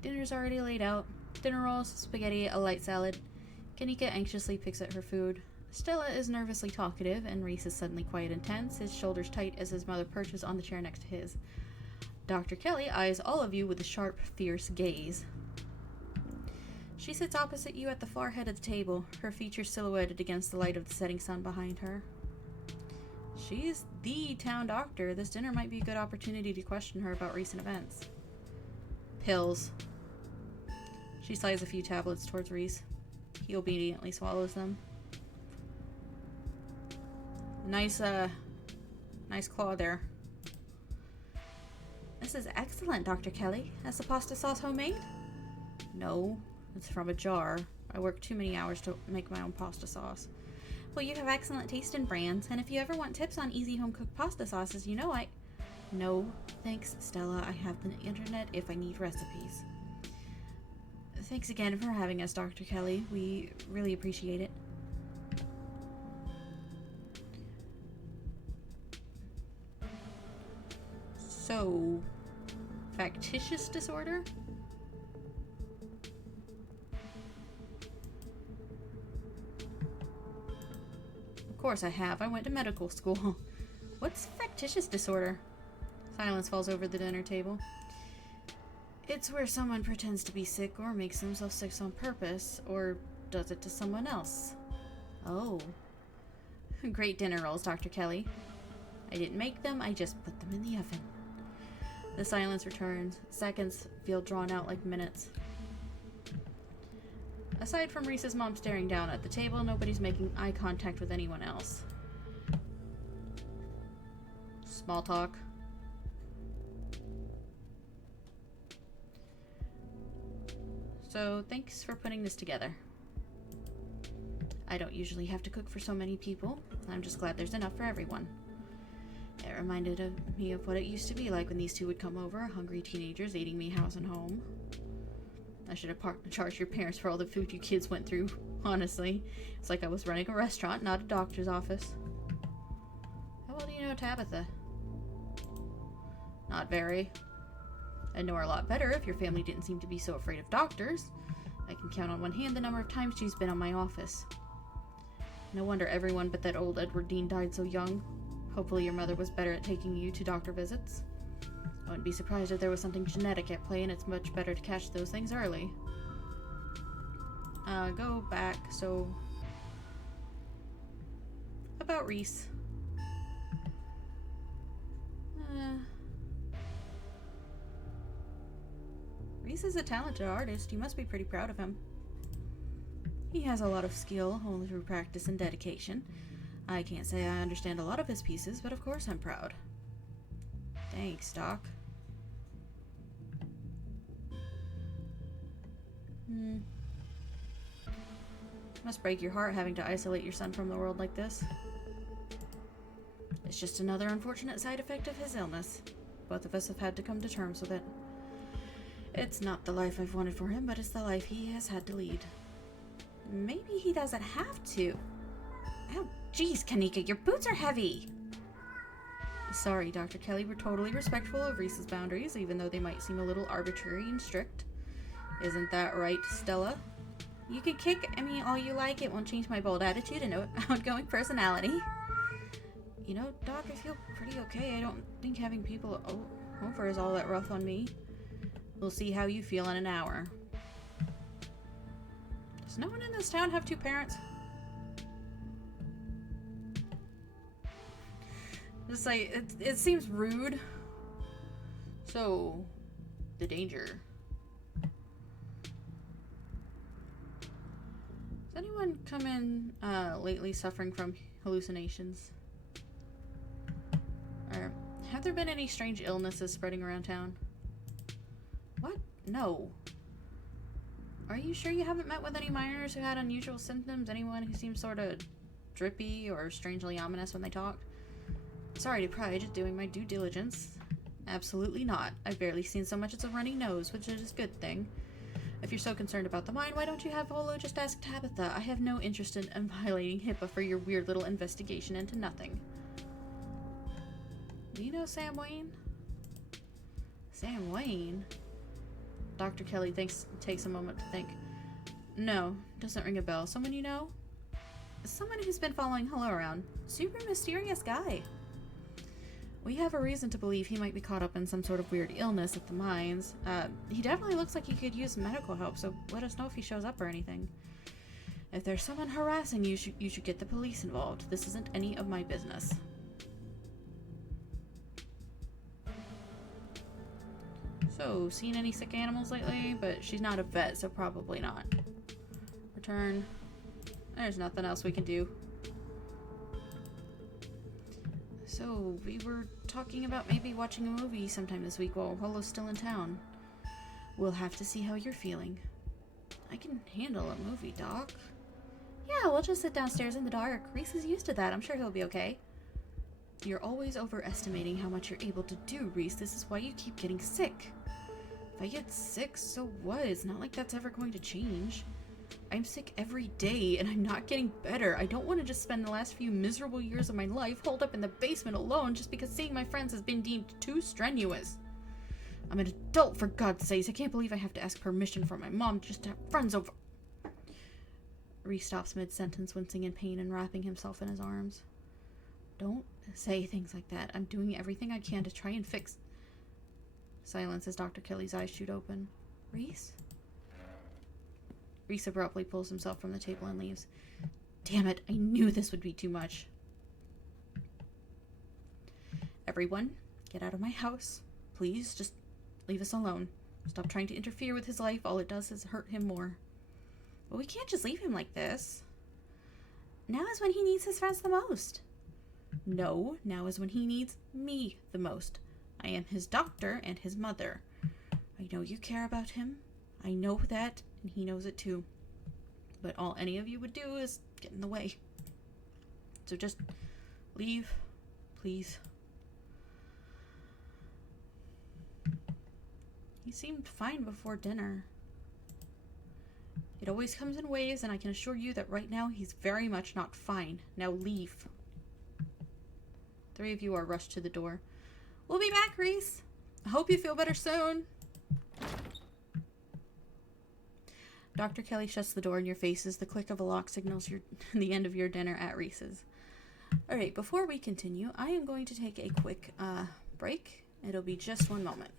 Dinner's already laid out. Dinner rolls, spaghetti, a light salad. Kanika anxiously picks at her food. Stella is nervously talkative, and Reese is suddenly quiet and tense, his shoulders tight as his mother perches on the chair next to his. Dr. Kelly eyes all of you with a sharp, fierce gaze. She sits opposite you at the far head of the table, her features silhouetted against the light of the setting sun behind her. She's the town doctor. This dinner might be a good opportunity to question her about recent events. Pills. She slides a few tablets towards Reese. He obediently swallows them. Nice claw there. This is excellent, Dr. Kelly. Is the pasta sauce homemade? No, it's from a jar. I work too many hours to make my own pasta sauce. Well, you have excellent taste in brands, and if you ever want tips on easy home-cooked pasta sauces, you know I... No, thanks, Stella. I have the internet if I need recipes. Thanks again for having us, Dr. Kelly. We really appreciate it. So, factitious disorder? Of course I have. I went to medical school. What's factitious disorder? Silence falls over the dinner table. It's where someone pretends to be sick or makes themselves sick on purpose, or does it to someone else. Oh. Great dinner rolls, Dr. Kelly. I didn't make them, I just put them in the oven. The silence returns. Seconds feel drawn out like minutes. Aside from Reese's mom staring down at the table, nobody's making eye contact with anyone else. Small talk. So, thanks for putting this together. I don't usually have to cook for so many people. I'm just glad there's enough for everyone. It reminded me of what it used to be like when these two would come over, hungry teenagers eating me house and home. I should have charged your parents for all the food you kids went through, honestly. It's like I was running a restaurant, not a doctor's office. How well do you know Tabitha? Not very. I'd know her a lot better if your family didn't seem to be so afraid of doctors. I can count on one hand the number of times she's been on my office. No wonder everyone but that old Edward Dean died so young. Hopefully your mother was better at taking you to doctor visits. I wouldn't be surprised if there was something genetic at play, and it's much better to catch those things early. Go back, so... About Reese. Reese is a talented artist. You must be pretty proud of him. He has a lot of skill, only through practice and dedication. I can't say I understand a lot of his pieces, but of course I'm proud. Thanks, Doc. Must break your heart having to isolate your son from the world like this. It's just another unfortunate side effect of his illness. Both of us have had to come to terms with it. It's not the life I've wanted for him, but it's the life he has had to lead. Maybe he doesn't have to. Oh, geez, Kanika, your boots are heavy! Sorry, Dr. Kelly, we're totally respectful of Reese's boundaries, even though they might seem a little arbitrary and strict. Isn't that right, Stella? You can kick me all you like, it won't change my bold attitude and outgoing personality. You know, Doc, I feel pretty okay. I don't think having people over is all that rough on me. We'll see how you feel in an hour. Does no one in this town have 2 parents? Just like, it seems rude. So, the danger. Has anyone come in lately suffering from hallucinations? Or have there been any strange illnesses spreading around town? What? No. Are you sure you haven't met with any minors who had unusual symptoms? Anyone who seems sort of drippy or strangely ominous when they talked? Sorry to pry, just doing my due diligence. Absolutely not. I've barely seen so much as a runny nose, which is a good thing. If you're so concerned about the mind, why don't you have Holo just ask Tabitha? I have no interest in violating HIPAA for your weird little investigation into nothing. Do you know Sam Wayne? Sam Wayne? Dr. Kelly takes a moment to think. No, doesn't ring a bell. Someone you know? Someone who's been following Holo around. Super mysterious guy. We have a reason to believe he might be caught up in some sort of weird illness at the mines. He definitely looks like he could use medical help, so let us know if he shows up or anything. If there's someone harassing you, you should get the police involved. This isn't any of my business. So, seen any sick animals lately? But she's not a vet, so probably not. Return. There's nothing else we can do. So, we were talking about maybe watching a movie sometime this week while Holo's still in town. We'll have to see how you're feeling. I can handle a movie, Doc. Yeah, we'll just sit downstairs in the dark. Reese is used to that. I'm sure he'll be okay. You're always overestimating how much you're able to do, Reese. This is why you keep getting sick. If I get sick, so what? It's not like that's ever going to change. I'm sick every day, and I'm not getting better. I don't want to just spend the last few miserable years of my life holed up in the basement alone just because seeing my friends has been deemed too strenuous. I'm an adult, for God's sakes. I can't believe I have to ask permission from my mom just to have friends over. Reese stops mid-sentence, wincing in pain and wrapping himself in his arms. Don't say things like that. I'm doing everything I can to try and fix... Silence as Dr. Kelly's eyes shoot open. Reese? Reese abruptly pulls himself from the table and leaves. Damn it, I knew this would be too much. Everyone, get out of my house. Please, just leave us alone. Stop trying to interfere with his life. All it does is hurt him more. But we can't just leave him like this. Now is when he needs his friends the most. No, now is when he needs me the most. I am his doctor and his mother. I know you care about him. I know that, and he knows it too. But all any of you would do is get in the way. So just leave, please. He seemed fine before dinner. It always comes in waves, and I can assure you that right now he's very much not fine. Now leave. 3 of you are rushed to the door. We'll be back, Reese. I hope you feel better soon. Dr. Kelly shuts the door in your face as the click of a lock signals the end of your dinner at Reese's. Alright, before we continue, I am going to take a quick break. It'll be just 1 moment.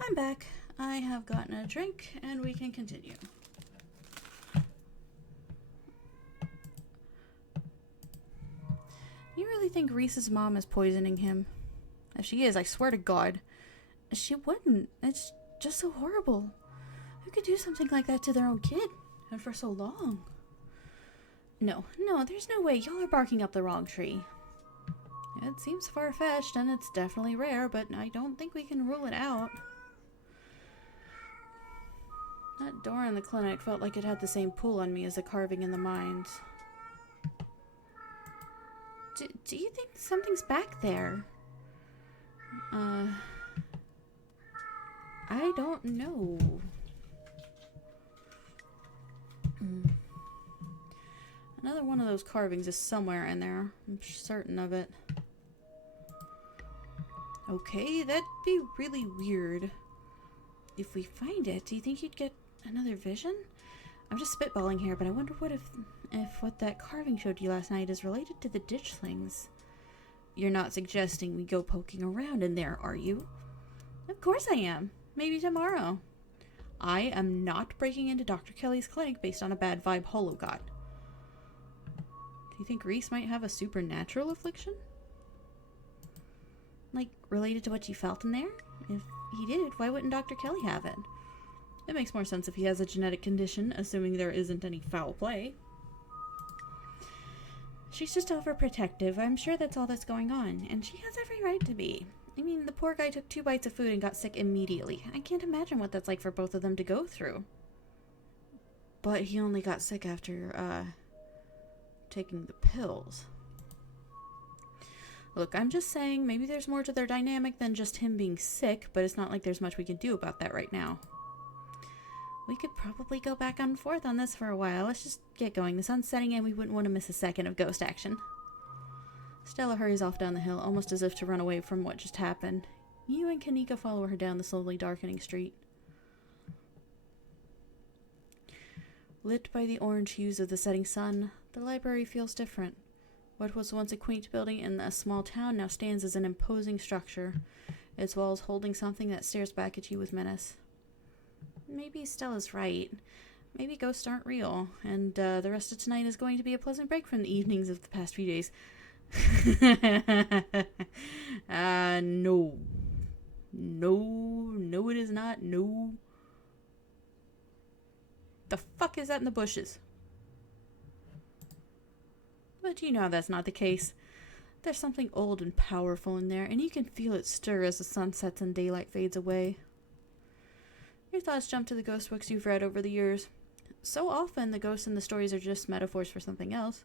I'm back. I have gotten a drink, and we can continue. You really think Reese's mom is poisoning him? If she is, I swear to God. She wouldn't. It's just so horrible. Who could do something like that to their own kid? And for so long? No, there's no way. Y'all are barking up the wrong tree. It seems far-fetched, and it's definitely rare, but I don't think we can rule it out. That door in the clinic felt like it had the same pull on me as the carving in the mines. Do you think something's back there? I don't know. Another one of those carvings is somewhere in there. I'm certain of it. Okay, that'd be really weird. If we find it, do you think you'd get another vision? I'm just spitballing here, but I wonder what if what that carving showed you last night is related to the ditchlings. You're not suggesting we go poking around in there, are you? Of course I am. Maybe tomorrow. I am not breaking into Dr. Kelly's clinic based on a bad vibe Holo got. Do you think Reese might have a supernatural affliction? Like, related to what you felt in there? If he did, why wouldn't Dr. Kelly have it? It makes more sense if he has a genetic condition, assuming there isn't any foul play. She's just overprotective. I'm sure that's all that's going on, and she has every right to be. I mean, the poor guy took 2 bites of food and got sick immediately. I can't imagine what that's like for both of them to go through. But he only got sick after, taking the pills. Look, I'm just saying, maybe there's more to their dynamic than just him being sick, but it's not like there's much we can do about that right now. We could probably go back and forth on this for a while. Let's just get going. The sun's setting and we wouldn't want to miss a second of ghost action. Stella hurries off down the hill, almost as if to run away from what just happened. You and Kanika follow her down the slowly darkening street. Lit by the orange hues of the setting sun, the library feels different. What was once a quaint building in a small town now stands as an imposing structure, its walls holding something that stares back at you with menace. Maybe Stella's right. Maybe ghosts aren't real, and the rest of tonight is going to be a pleasant break from the evenings of the past few days. No. No, it is not. No. The fuck is that in the bushes? But you know that's not the case. There's something old and powerful in there, and you can feel it stir as the sun sets and daylight fades away. Your thoughts jump to the ghost books you've read over the years. So often, the ghosts in the stories are just metaphors for something else.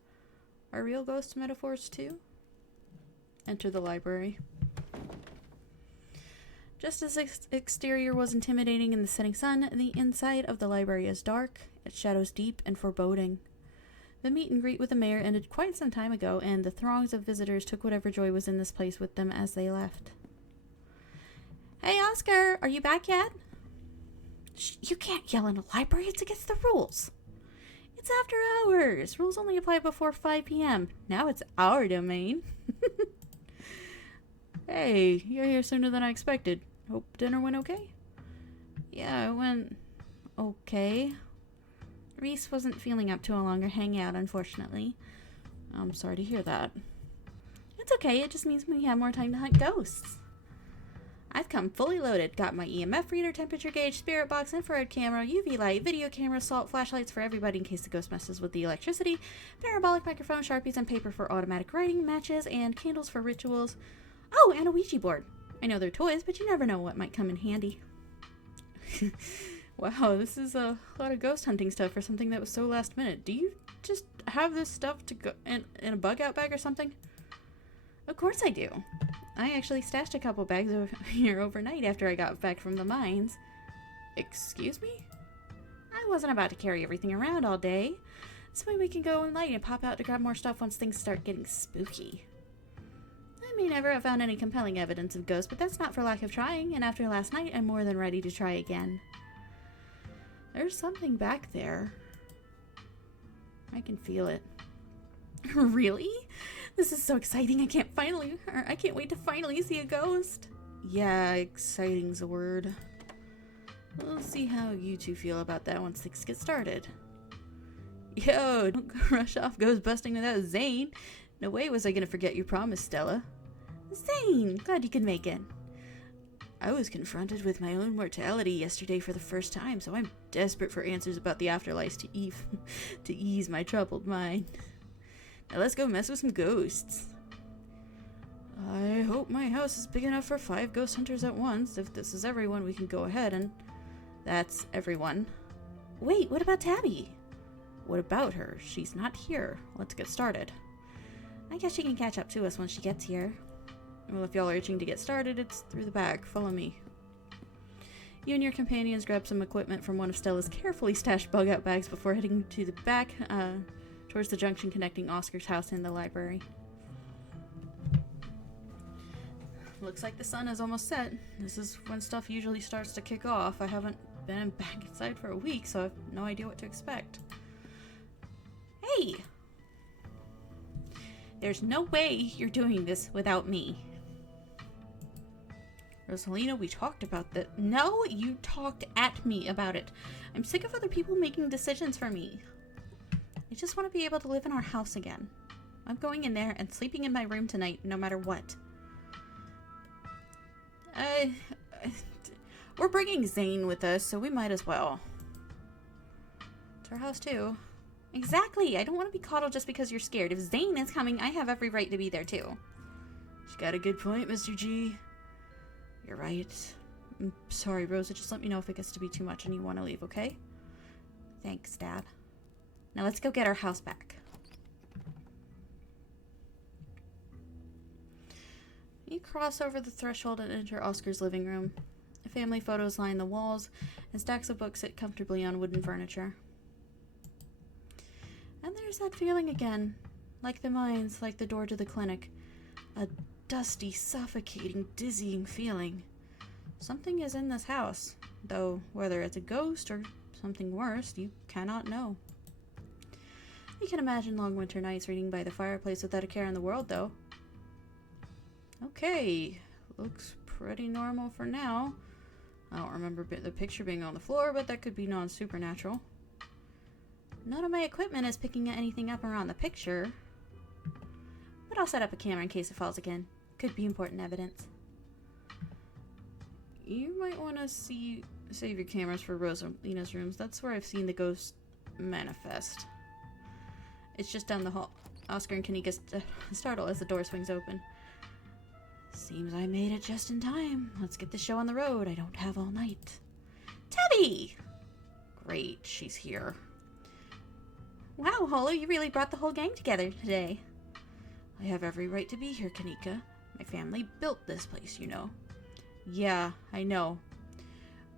Are real ghosts metaphors too? Enter the library. Just as its exterior was intimidating in the setting sun, the inside of the library is dark, its shadows deep and foreboding. The meet and greet with the mayor ended quite some time ago, and the throngs of visitors took whatever joy was in this place with them as they left. Hey, Oscar, are you back yet? Shh, you can't yell in a library. It's against the rules. It's after hours. Rules only apply before 5 p.m. Now it's our domain. Hey, you're here sooner than I expected. Hope dinner went okay? Yeah, it went okay. Reese wasn't feeling up to a longer hangout, unfortunately. I'm sorry to hear that. It's okay. It just means we have more time to hunt ghosts. I've come fully loaded. Got my EMF reader, temperature gauge, spirit box, infrared camera, UV light, video camera, salt, flashlights for everybody in case the ghost messes with the electricity, parabolic microphone, Sharpies, and paper for automatic writing, matches, and candles for rituals. Oh, and a Ouija board. I know they're toys, but you never know what might come in handy. Wow, this is a lot of ghost hunting stuff for something that was so last minute. Do you just have this stuff to go in a bug out bag or something? Of course I do. I actually stashed a couple bags over here overnight after I got back from the mines. Excuse me? I wasn't about to carry everything around all day. This way we can go in light and pop out to grab more stuff once things start getting spooky. I may never have found any compelling evidence of ghosts, but that's not for lack of trying, and after last night, I'm more than ready to try again. There's something back there. I can feel it. Really? This is so exciting. I can't wait to finally see a ghost. Yeah, exciting's a word. We'll see how you two feel about that once things get started. Yo, don't rush off ghost busting without Zane. No way was I gonna forget your promise, Stella. Zane, glad you could make it. I was confronted with my own mortality yesterday for the first time, so I'm desperate for answers about the afterlife to ease my troubled mind. Now let's go mess with some ghosts. I hope my house is big enough for 5 ghost hunters at once. If this is everyone, we can go ahead and... That's everyone. Wait, what about Tabby? What about her? She's not here. Let's get started. I guess she can catch up to us once she gets here. Well, if y'all are itching to get started, it's through the back. Follow me. You and your companions grab some equipment from one of Stella's carefully stashed bug-out bags before heading to the back, towards the junction connecting Oscar's house and the library. Looks like the sun is almost set. This is when stuff usually starts to kick off. I haven't been back inside for a week, so I have no idea what to expect. Hey! There's no way you're doing this without me. Rosalina, we talked about that. No, you talked at me about it. I'm sick of other people making decisions for me. I just want to be able to live in our house again. I'm going in there and sleeping in my room tonight, no matter what. We're bringing Zane with us, so we might as well. It's our house, too. Exactly. I don't want to be coddled just because you're scared. If Zane is coming, I have every right to be there, too. She's got a good point, Mr. G. You're right. I'm sorry, Rosa. Just let me know if it gets to be too much and you want to leave, okay? Thanks, Dad. Now let's go get our house back. You cross over the threshold and enter Oscar's living room. Family photos line the walls, and stacks of books sit comfortably on wooden furniture. And there's that feeling again. Like the mines, like the door to the clinic. A dusty, suffocating, dizzying feeling. Something is in this house, though whether it's a ghost or something worse, you cannot know. You can imagine long winter nights reading by the fireplace without a care in the world, though. Okay, looks pretty normal for now. I don't remember the picture being on the floor, but that could be non-supernatural. None of my equipment is picking anything up around the picture. But I'll set up a camera in case it falls again. Could be important evidence. You might want to save your cameras for Rosalina's rooms. That's where I've seen the ghost manifest. It's just down the hall. Oscar and Kanika startle as the door swings open. Seems I made it just in time. Let's get the show on the road. I don't have all night. Tabby! Great, she's here. Wow, Holo, you really brought the whole gang together today. I have every right to be here, Kanika. My family built this place, you know. Yeah, I know.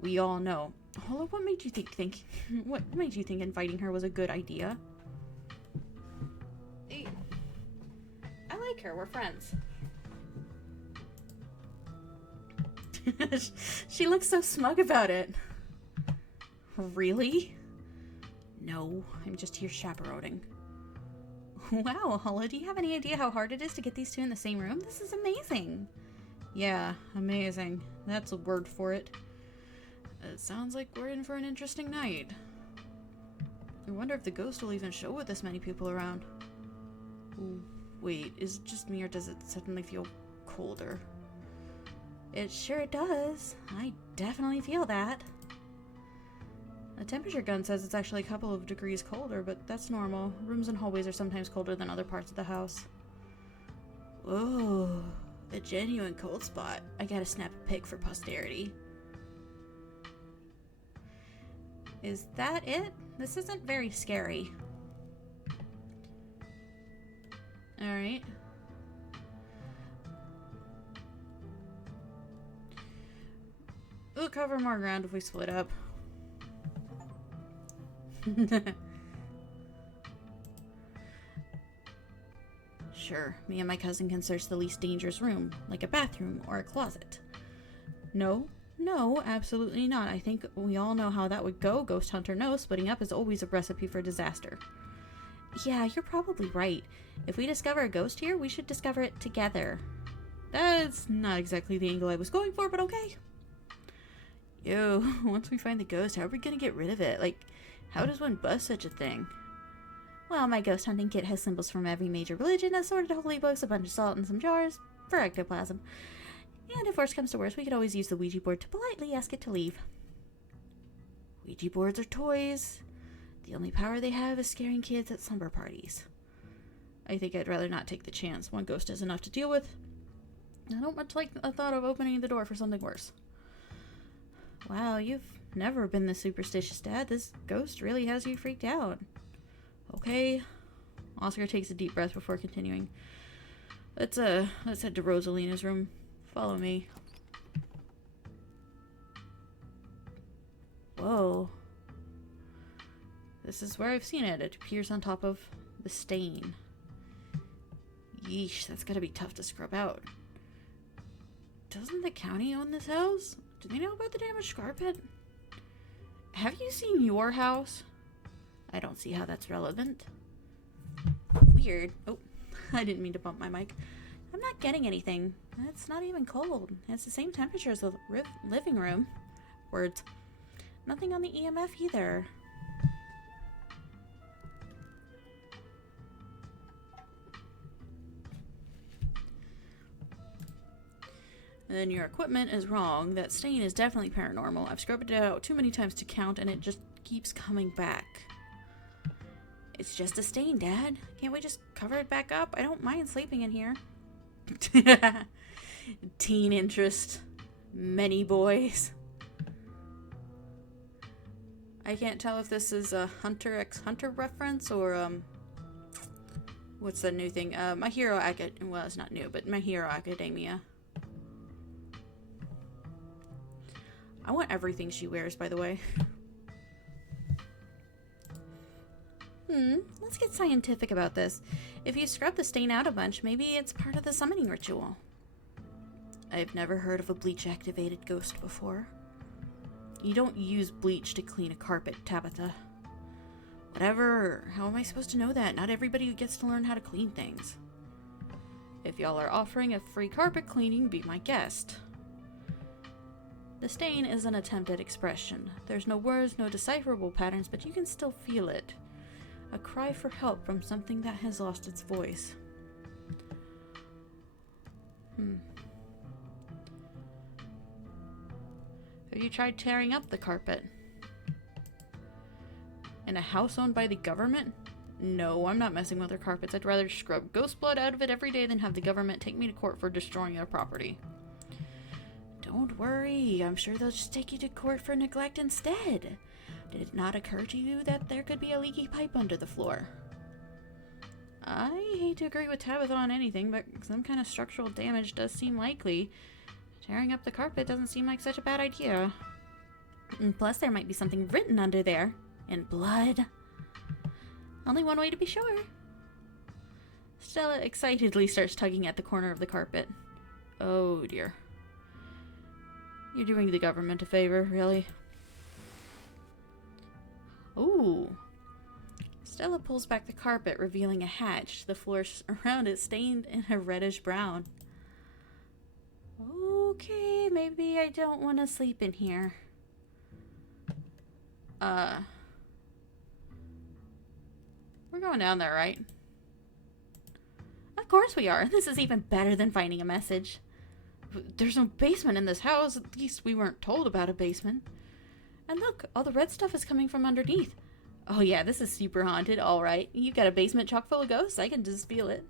We all know. Holo, what made you think what made you think inviting her was a good idea? Hey, I like her. We're friends. She looks so smug about it. Really? No, I'm just here chaperoning. Wow, Holo, do you have any idea how hard it is to get these two in the same room? This is amazing. Yeah, amazing. That's a word for it. It sounds like we're in for an interesting night. I wonder if the ghost will even show with this many people around. Ooh, wait, is it just me or does it suddenly feel colder? It sure does. I definitely feel that. The temperature gun says it's actually a couple of degrees colder, but that's normal. Rooms and hallways are sometimes colder than other parts of the house. Whoa, a genuine cold spot. I gotta snap a pic for posterity. Is that it? This isn't very scary. Alright. We'll cover more ground if we split up. Sure, me and my cousin can search the least dangerous room, like a bathroom or a closet. No, absolutely not. I think we all know how that would go, Ghost Hunter. No, splitting up is always a recipe for disaster. Yeah, you're probably right. If we discover a ghost here, we should discover it together. That's not exactly the angle I was going for, but okay. Ew, once we find the ghost, how are we gonna get rid of it? Like, how does one bust such a thing? Well, my ghost hunting kit has symbols from every major religion, assorted holy books, a bunch of salt, and some jars for ectoplasm. And if worse comes to worse, we could always use the Ouija board to politely ask it to leave. Ouija boards are toys. The only power they have is scaring kids at slumber parties. I think I'd rather not take the chance. One ghost is enough to deal with. I don't much like the thought of opening the door for something worse. Wow, you've never been this superstitious, Dad. This ghost really has you freaked out. Okay. Oscar takes a deep breath before continuing. Let's head to Rosalina's room. Follow me. Whoa. This is where I've seen it. It appears on top of the stain. Yeesh, that's gotta be tough to scrub out. Doesn't the county own this house? Do they know about the damaged carpet? Have you seen your house? I don't see how that's relevant. Weird. Oh, I didn't mean to bump my mic. I'm not getting anything. It's not even cold. It's the same temperature as the living room. Words. Nothing on the EMF either. And then your equipment is wrong. That stain is definitely paranormal. I've scrubbed it out too many times to count, and it just keeps coming back. It's just a stain, Dad. Can't we just cover it back up? I don't mind sleeping in here. Teen interest. Many boys. I can't tell if this is a Hunter x Hunter reference or, what's the new thing? My Hero Academia. Well, it's not new, but My Hero Academia. I want everything she wears, by the way. Let's get scientific about this. If you scrub the stain out a bunch, maybe it's part of the summoning ritual. I've never heard of a bleach-activated ghost before. You don't use bleach to clean a carpet, Tabitha. Whatever. How am I supposed to know that? Not everybody gets to learn how to clean things. If y'all are offering a free carpet cleaning, be my guest. The stain is an attempt at expression. There's no words, no decipherable patterns, but you can still feel it. A cry for help from something that has lost its voice. Have you tried tearing up the carpet? In a house owned by the government? No, I'm not messing with their carpets. I'd rather scrub ghost blood out of it every day than have the government take me to court for destroying their property. Don't worry, I'm sure they'll just take you to court for neglect instead. Did it not occur to you that there could be a leaky pipe under the floor? I hate to agree with Tabitha on anything, but some kind of structural damage does seem likely. Tearing up the carpet doesn't seem like such a bad idea. And plus, there might be something written under there. In blood. Only one way to be sure. Stella excitedly starts tugging at the corner of the carpet. Oh dear. You're doing the government a favor, really? Ooh. Stella pulls back the carpet, revealing a hatch. The floor around it stained in a reddish brown. Okay, maybe I don't want to sleep in here. We're going down there, right? Of course we are. This is even better than finding a message. There's no basement in this house. At least we weren't told about a basement. And look, all the red stuff is coming from underneath. Oh yeah, this is super haunted. Alright, you've got a basement chock full of ghosts. I can just feel it.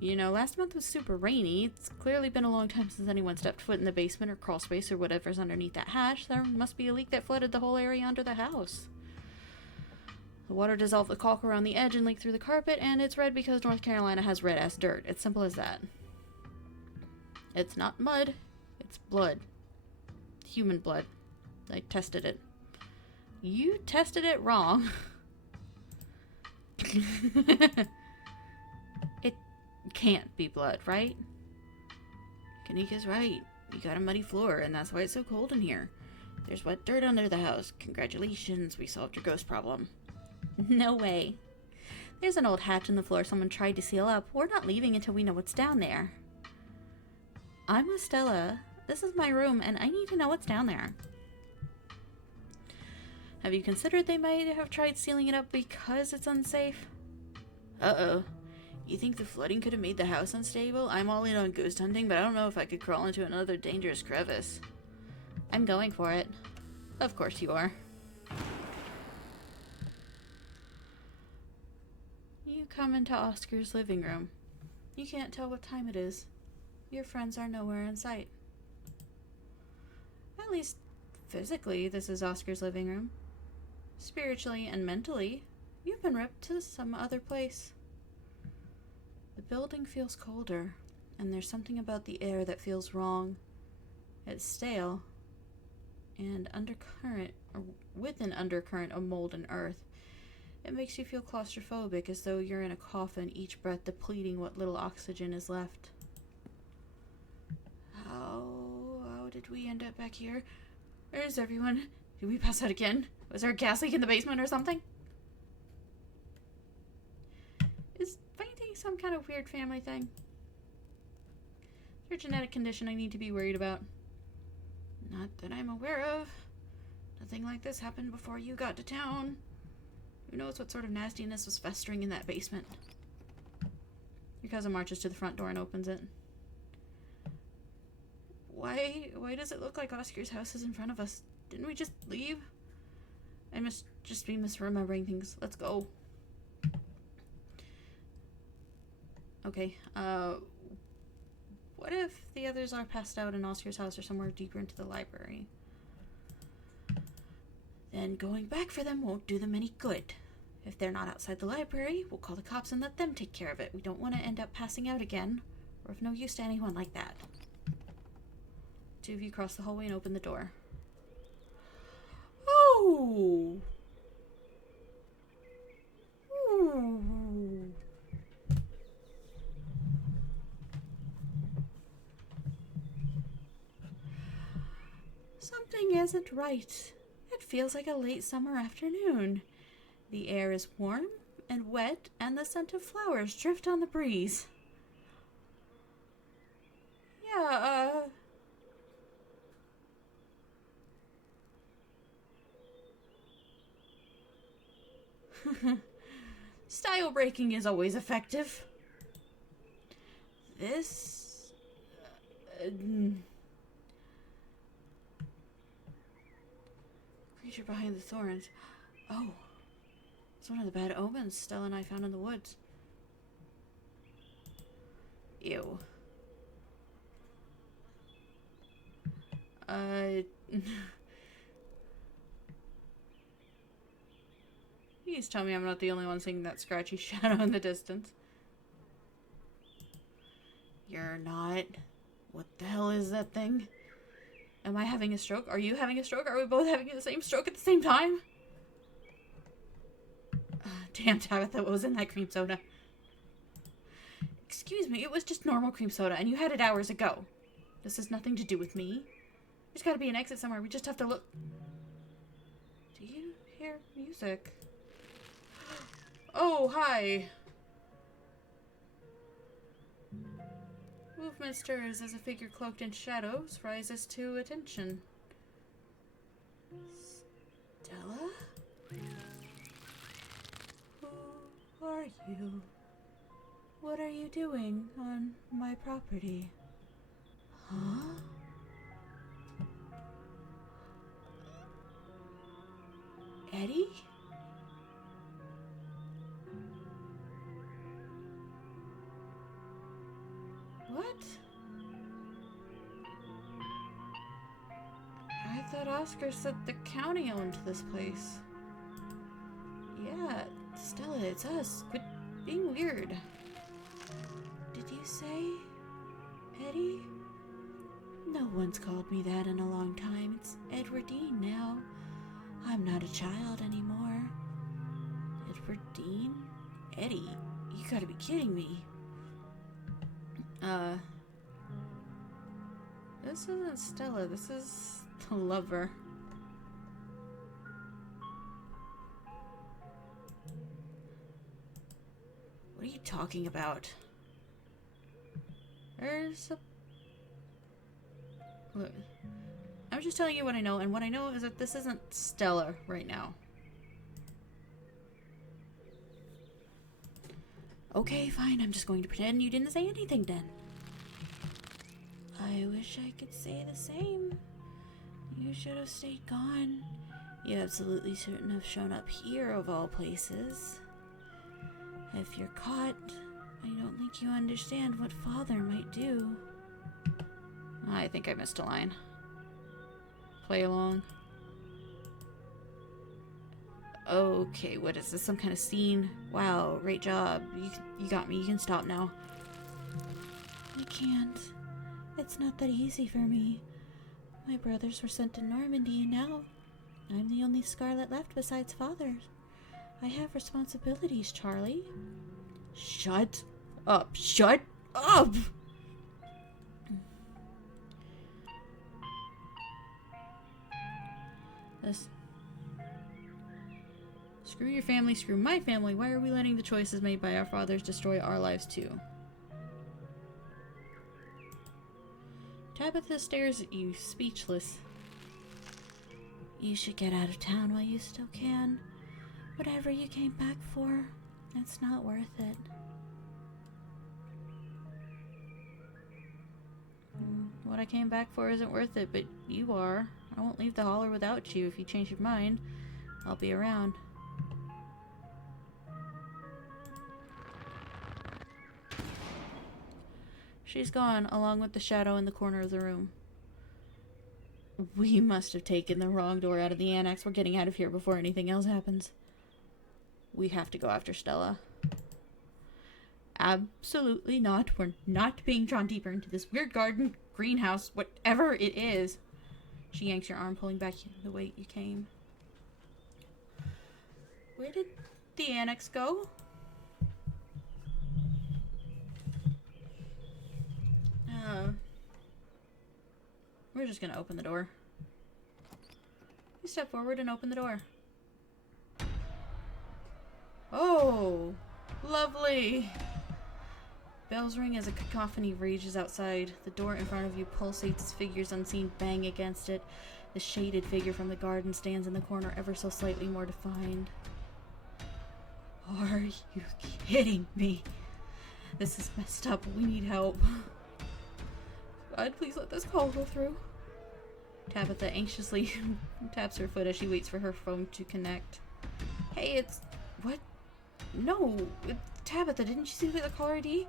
You know, last month was super rainy. It's clearly been a long time since anyone stepped foot in the basement or crawl space or whatever's underneath that hatch. There must be a leak that flooded the whole area under the house. The water dissolved the caulk around the edge and leaked through the carpet, and it's red because North Carolina has red-ass dirt. It's simple as that. It's not mud. It's blood. Human blood. I tested it. You tested it wrong. It can't be blood, right? Kanika's right. You got a muddy floor, and that's why it's so cold in here. There's wet dirt under the house. Congratulations, we solved your ghost problem. No way. There's an old hatch in the floor someone tried to seal up. We're not leaving until we know what's down there. I'm with Stella. This is my room, and I need to know what's down there. Have you considered they might have tried sealing it up because it's unsafe? Uh-oh. You think the flooding could have made the house unstable? I'm all in on ghost hunting, but I don't know if I could crawl into another dangerous crevice. I'm going for it. Of course you are. You come into Oscar's living room. You can't tell what time it is. Your friends are nowhere in sight. At least, physically, this is Oscar's living room. Spiritually and mentally, you've been ripped to some other place. The building feels colder, and there's something about the air that feels wrong. It's stale, and with an undercurrent of mold and earth. It makes you feel claustrophobic, as though you're in a coffin, each breath depleting what little oxygen is left. How did we end up back here? Where is everyone? Did we pass out again? Was there a gas leak in the basement or something? Is fainting some kind of weird family thing? Is there a genetic condition I need to be worried about? Not that I'm aware of. Nothing like this happened before you got to town. Who knows what sort of nastiness was festering in that basement? Your cousin marches to the front door and opens it. Why does it look like Oscar's house is in front of us? Didn't we just leave? I must just be misremembering things. Let's go. Okay, what if the others are passed out in Oscar's house or somewhere deeper into the library? Then going back for them won't do them any good. If they're not outside the library, we'll call the cops and let them take care of it. We don't want to end up passing out again, or of no use to anyone like that. Two of you cross the hallway and open the door. Oh! Ooh. Something isn't right. It feels like a late summer afternoon. The air is warm and wet, and the scent of flowers drift on the breeze. Yeah, style breaking is always effective. This... creature behind the thorns. Oh. It's one of the bad omens Stella and I found in the woods. Ew. Please tell me I'm not the only one seeing that scratchy shadow in the distance. You're not. What the hell is that thing? Am I having a stroke? Are you having a stroke? Are we both having the same stroke at the same time? Damn, Tabitha, what was in that cream soda? Excuse me, it was just normal cream soda, and you had it hours ago. This has nothing to do with me. There's gotta be an exit somewhere. We just have to look. Do you hear music? Oh, hi. Movement stirs as a figure cloaked in shadows rises to attention. Stella? Who are you? What are you doing on my property? Huh? Eddie? What? I thought Oscar said the county owned this place. Yeah, Stella, it's us. Quit being weird. Did you say Eddie? No one's called me that in a long time. It's Edwardine now. I'm not a child anymore. Edwardine? Eddie? You gotta be kidding me. This isn't Stella. This is the lover. What are you talking about? There's a Look, I'm just telling you what I know, and what I know is that this isn't Stella right now. Okay, fine. I'm just going to pretend you didn't say anything then. I wish I could say the same. You should have stayed gone. You absolutely shouldn't have shown up here of all places. If you're caught, I don't think you understand what Father might do. I think I missed a line. Play along. Okay, what is this? Some kind of scene? Wow, great job. You got me. You can stop now. I can't. It's not that easy for me. My brothers were sent to Normandy, and now I'm the only Scarlet left besides Father. I have responsibilities, Charlie. Shut up. Shut up! This... Screw your family, screw my family. Why are we letting the choices made by our fathers destroy our lives too? Tabitha stares at you, speechless. You should get out of town while you still can. Whatever you came back for, it's not worth it. What I came back for isn't worth it, but you are. I won't leave the holler without you. If you change your mind, I'll be around. She's gone, along with the shadow in the corner of the room. We must have taken the wrong door out of the annex. We're getting out of here before anything else happens. We have to go after Stella. Absolutely not. We're not being drawn deeper into this weird garden, greenhouse, whatever it is. She yanks your arm, pulling back the way you came. Where did the annex go? We're just gonna open the door. You step forward and open the door. Oh, lovely. Bells ring as a cacophony rages outside. The door in front of you pulsates as figures unseen bang against it. The shaded figure from the garden stands in the corner, ever so slightly more defined. Are you kidding me? This is messed up. We need help. God, please let this call go through. Tabitha anxiously taps her foot as she waits for her phone to connect. Hey, it's... What? No, Tabitha, didn't you see the caller ID?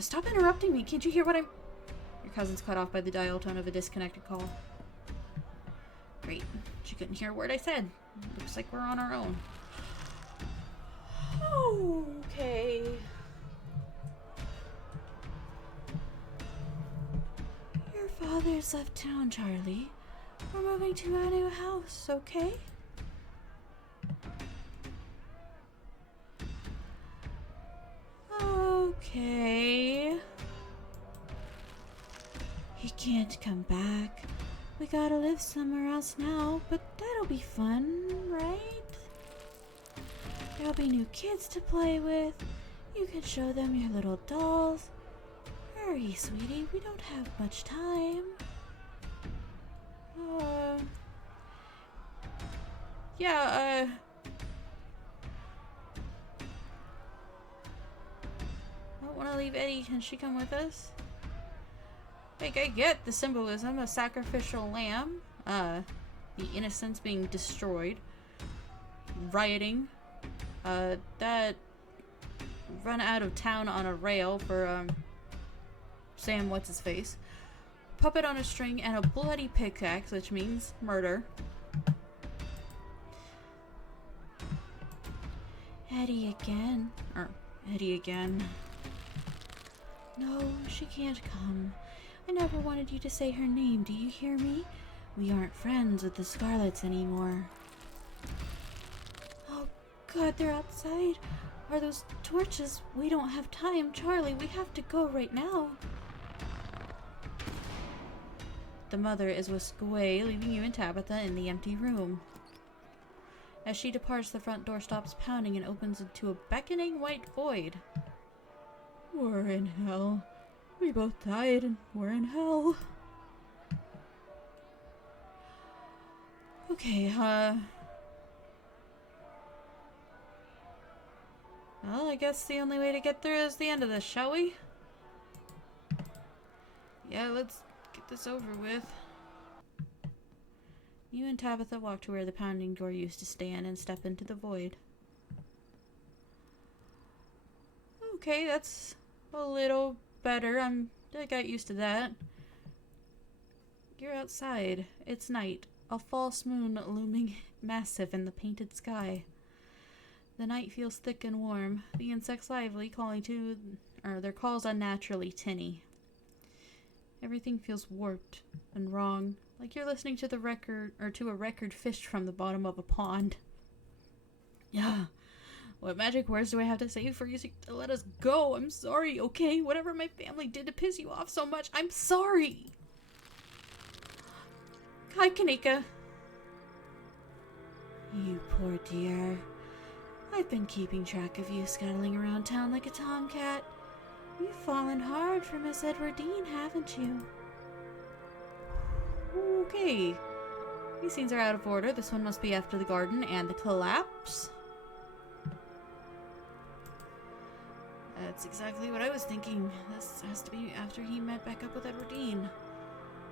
Stop interrupting me. Can't you hear what I'm... Your cousin's cut off by the dial tone of a disconnected call. Great. She couldn't hear a word I said. Looks like we're on our own. Okay. Your father's left town, Charlie. We're moving to a new house, okay? Okay. He can't come back. We gotta live somewhere else now, but that'll be fun, right? There'll be new kids to play with. You can show them your little dolls. Hurry, sweetie, we don't have much time. Yeah, I don't want to leave Eddie. Can she come with us? Like, I get the symbolism, a sacrificial lamb, the innocents being destroyed, rioting, that run out of town on a rail for, Sam what's-his-face, puppet on a string, and a bloody pickaxe, which means murder. Eddie again. Eddie again. No, she can't come. I never wanted you to say her name, do you hear me? We aren't friends with the Scarlets anymore. Oh God, they're outside. Are those torches? We don't have time, Charlie. We have to go right now. The mother is whisked away, leaving you and Tabitha in the empty room. As she departs, the front door stops pounding and opens into a beckoning white void. We're in hell. We both died and we're in hell. Okay, well, I guess the only way to get through is the end of this, shall we? Yeah, let's get this over with. You and Tabitha walk to where the pounding door used to stand and step into the void. Okay, that's a little better. I got used to that. You're outside. It's night. A false moon looming massive in the painted sky. The night feels thick and warm. The insects lively, their calls unnaturally tinny. Everything feels warped and wrong, like you're listening to to a record fished from the bottom of a pond. Yeah. What magic words do I have to say for you to let us go? I'm sorry, okay? Whatever my family did to piss you off so much, I'm sorry! Hi, Kanika. You poor dear. I've been keeping track of you scuttling around town like a tomcat. You've fallen hard for Miss Edwardine, haven't you? Okay. These scenes are out of order. This one must be after the garden and the collapse. That's exactly what I was thinking. This has to be after he met back up with Edwardine.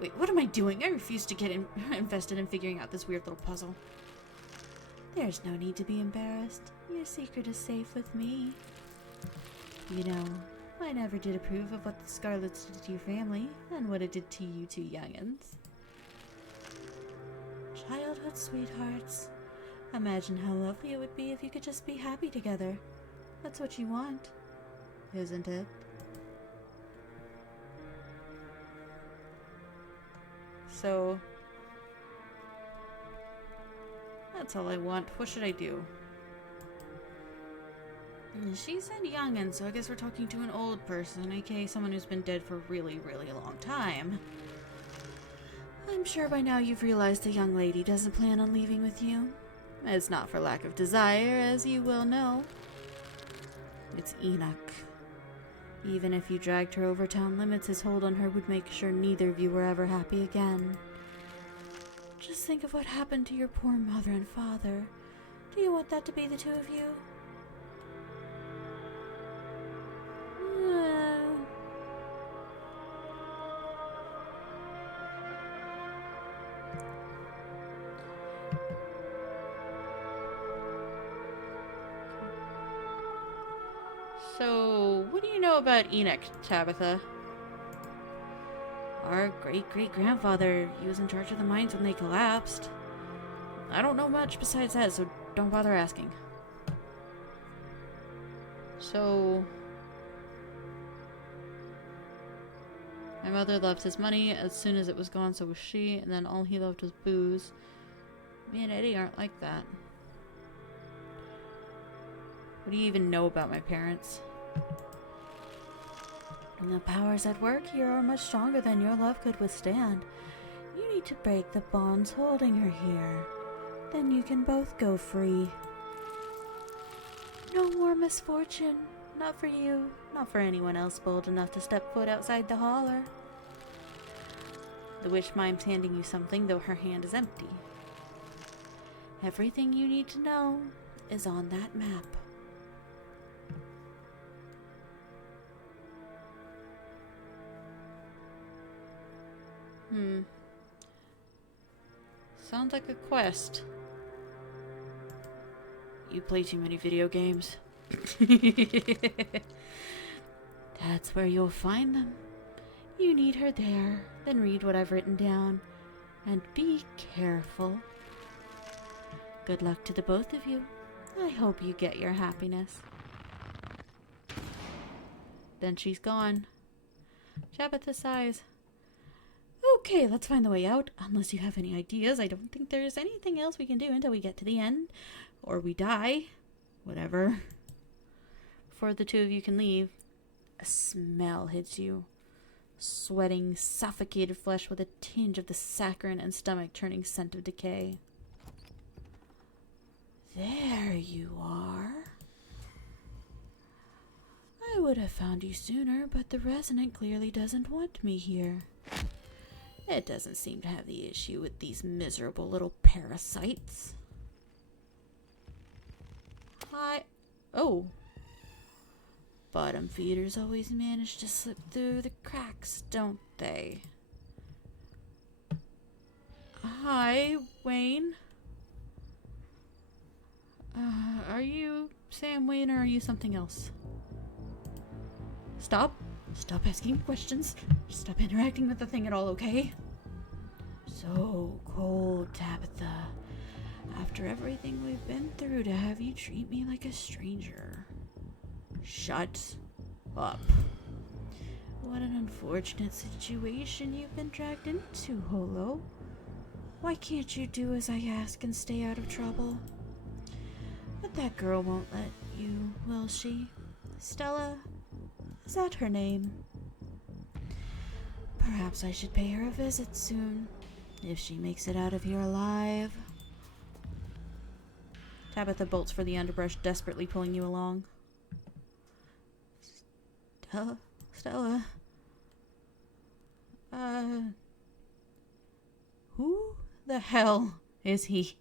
Wait, what am I doing? I refuse to get invested in figuring out this weird little puzzle. There's no need to be embarrassed. Your secret is safe with me. You know, I never did approve of what the Scarlets did to your family, and what it did to you two youngins. Childhood sweethearts. Imagine how lovely it would be if you could just be happy together. That's what you want, isn't it? So, that's all I want. What should I do? She said youngin', so I guess we're talking to an old person, aka someone who's been dead for a really, really long time. I'm sure by now you've realized the young lady doesn't plan on leaving with you. It's not for lack of desire, as you well know. It's Enoch. Even if you dragged her over town limits, his hold on her would make sure neither of you were ever happy again. Just think of what happened to your poor mother and father. Do you want that to be the two of you? So, what do you know about Enoch, Tabitha? Our great-great-grandfather, he was in charge of the mines when they collapsed. I don't know much besides that, so don't bother asking. So, my mother loved his money. As soon as it was gone, so was she, and then all he loved was booze. Me and Eddie aren't like that. What do you even know about my parents? And the powers at work here are much stronger than your love could withstand. You need to break the bonds holding her here. Then you can both go free. No more misfortune. Not for you. Not for anyone else bold enough to step foot outside the holler. The witch mime's handing you something, though her hand is empty. Everything you need to know is on that map. Sounds like a quest. You play too many video games. That's where you'll find them. You need her there. Then read what I've written down. And be careful. Good luck to the both of you. I hope you get your happiness. Then she's gone. Tabitha sighs. Okay, let's find the way out. Unless you have any ideas, I don't think there's anything else we can do until we get to the end. Or we die. Whatever. Before the two of you can leave, a smell hits you. Sweating, suffocated flesh with a tinge of the saccharine and stomach-churning scent of decay. There you are. I would have found you sooner, but the resident clearly doesn't want me here. It doesn't seem to have the issue with these miserable little parasites. Hi. Oh. Bottom feeders always manage to slip through the cracks, don't they? Hi, Wayne. Are you Sam Wayne or are you something else? Stop. Stop asking questions. Stop interacting with the thing at all, okay? So cold, Tabitha. After everything we've been through, to have you treat me like a stranger. Shut up. What an unfortunate situation you've been dragged into, Holo. Why can't you do as I ask and stay out of trouble? But that girl won't let you, will she? Stella? Is that her name? Perhaps I should pay her a visit soon, if she makes it out of here alive. Tabitha bolts for the underbrush, desperately pulling you along. Stella? Who the hell is he?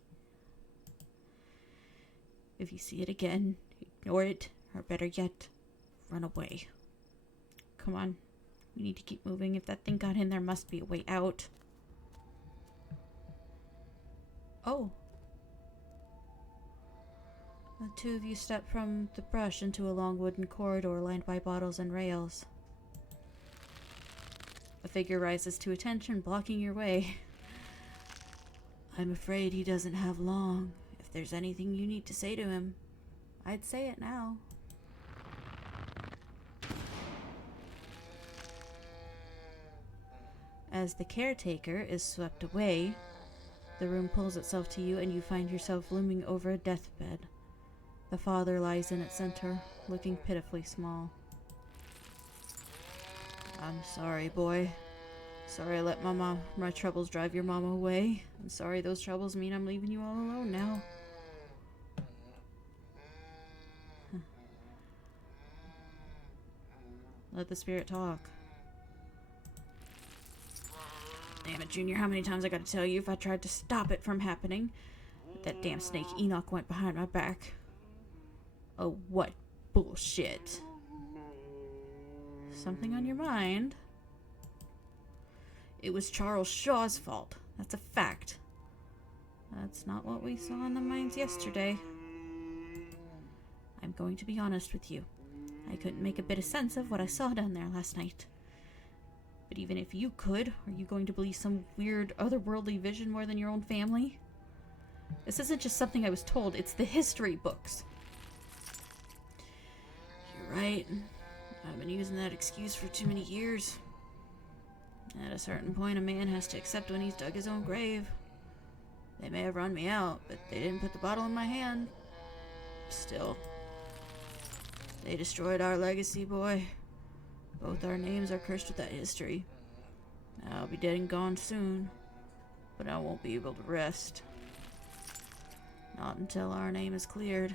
If you see it again, ignore it, or better yet, run away. Come on. We need to keep moving. If that thing got in, there must be a way out. Oh. The two of you step from the brush into a long wooden corridor lined by bottles and rails. A figure rises to attention, blocking your way. I'm afraid he doesn't have long. If there's anything you need to say to him, I'd say it now. As the caretaker is swept away, the room pulls itself to you and you find yourself looming over a deathbed. The father lies in its center, looking pitifully small. I'm sorry, boy. Sorry I let my troubles drive your mama away. I'm sorry those troubles mean I'm leaving you all alone now. Let the spirit talk. Damn it, Junior, how many times I gotta tell you if I tried to stop it from happening? But that damn snake Enoch went behind my back. Oh, what bullshit. Something on your mind? It was Charles Shaw's fault. That's a fact. That's not what we saw in the mines yesterday. I'm going to be honest with you. I couldn't make a bit of sense of what I saw down there last night. But even if you could, are you going to believe some weird otherworldly vision more than your own family? This isn't just something I was told, it's the history books. You're right. I've been using that excuse for too many years. At a certain point, a man has to accept when he's dug his own grave. They may have run me out, but they didn't put the bottle in my hand. Still, they destroyed our legacy, boy. Both our names are cursed with that history. I'll be dead and gone soon, but I won't be able to rest. Not until our name is cleared.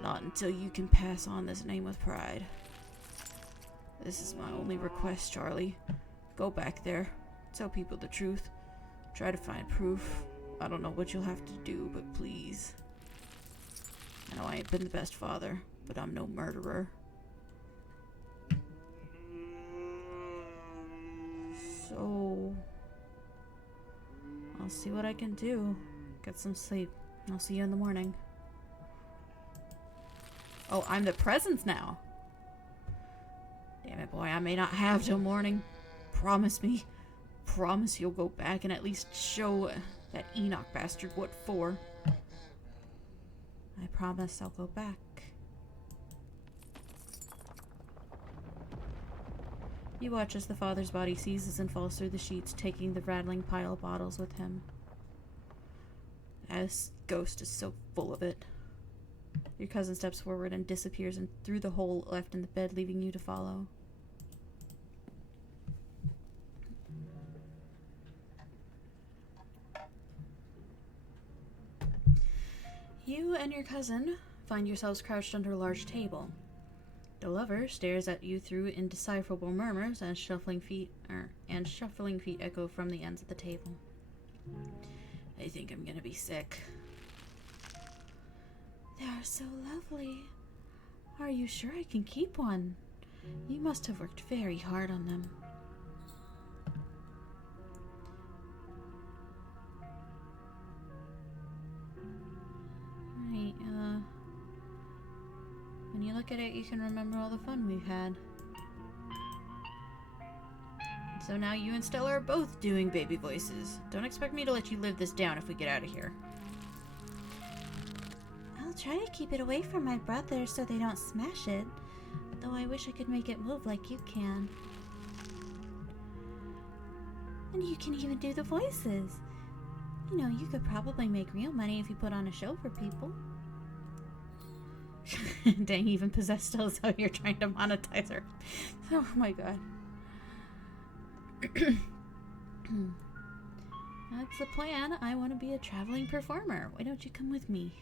Not until you can pass on this name with pride. This is my only request, Charlie. Go back there. Tell people the truth. Try to find proof. I don't know what you'll have to do, but please. I know I ain't been the best father, but I'm no murderer. So, I'll see what I can do. Get some sleep. I'll see you in the morning. Oh, I'm the presence now. Damn it, boy. I may not have till morning. Promise me. Promise you'll go back and at least show that Enoch bastard what for. I promise I'll go back. You watch as the father's body seizes and falls through the sheets, taking the rattling pile of bottles with him. This ghost is so full of it. Your cousin steps forward and disappears through the hole left in the bed, leaving you to follow. You and your cousin find yourselves crouched under a large table. The lover stares at you through indecipherable murmurs, and shuffling feet echo from the ends of the table. I think I'm gonna be sick. They are so lovely. Are you sure I can keep one? You must have worked very hard on them. Right, when you look at it, you can remember all the fun we've had. So now you and Stella are both doing baby voices. Don't expect me to let you live this down if we get out of here. I'll try to keep it away from my brother so they don't smash it. Though I wish I could make it move like you can. And you can even do the voices. You know, you could probably make real money if you put on a show for people. Dang, even possessed still is how you're trying to monetize her. Oh my god. That's the plan. I want to be a traveling performer. Why don't you come with me?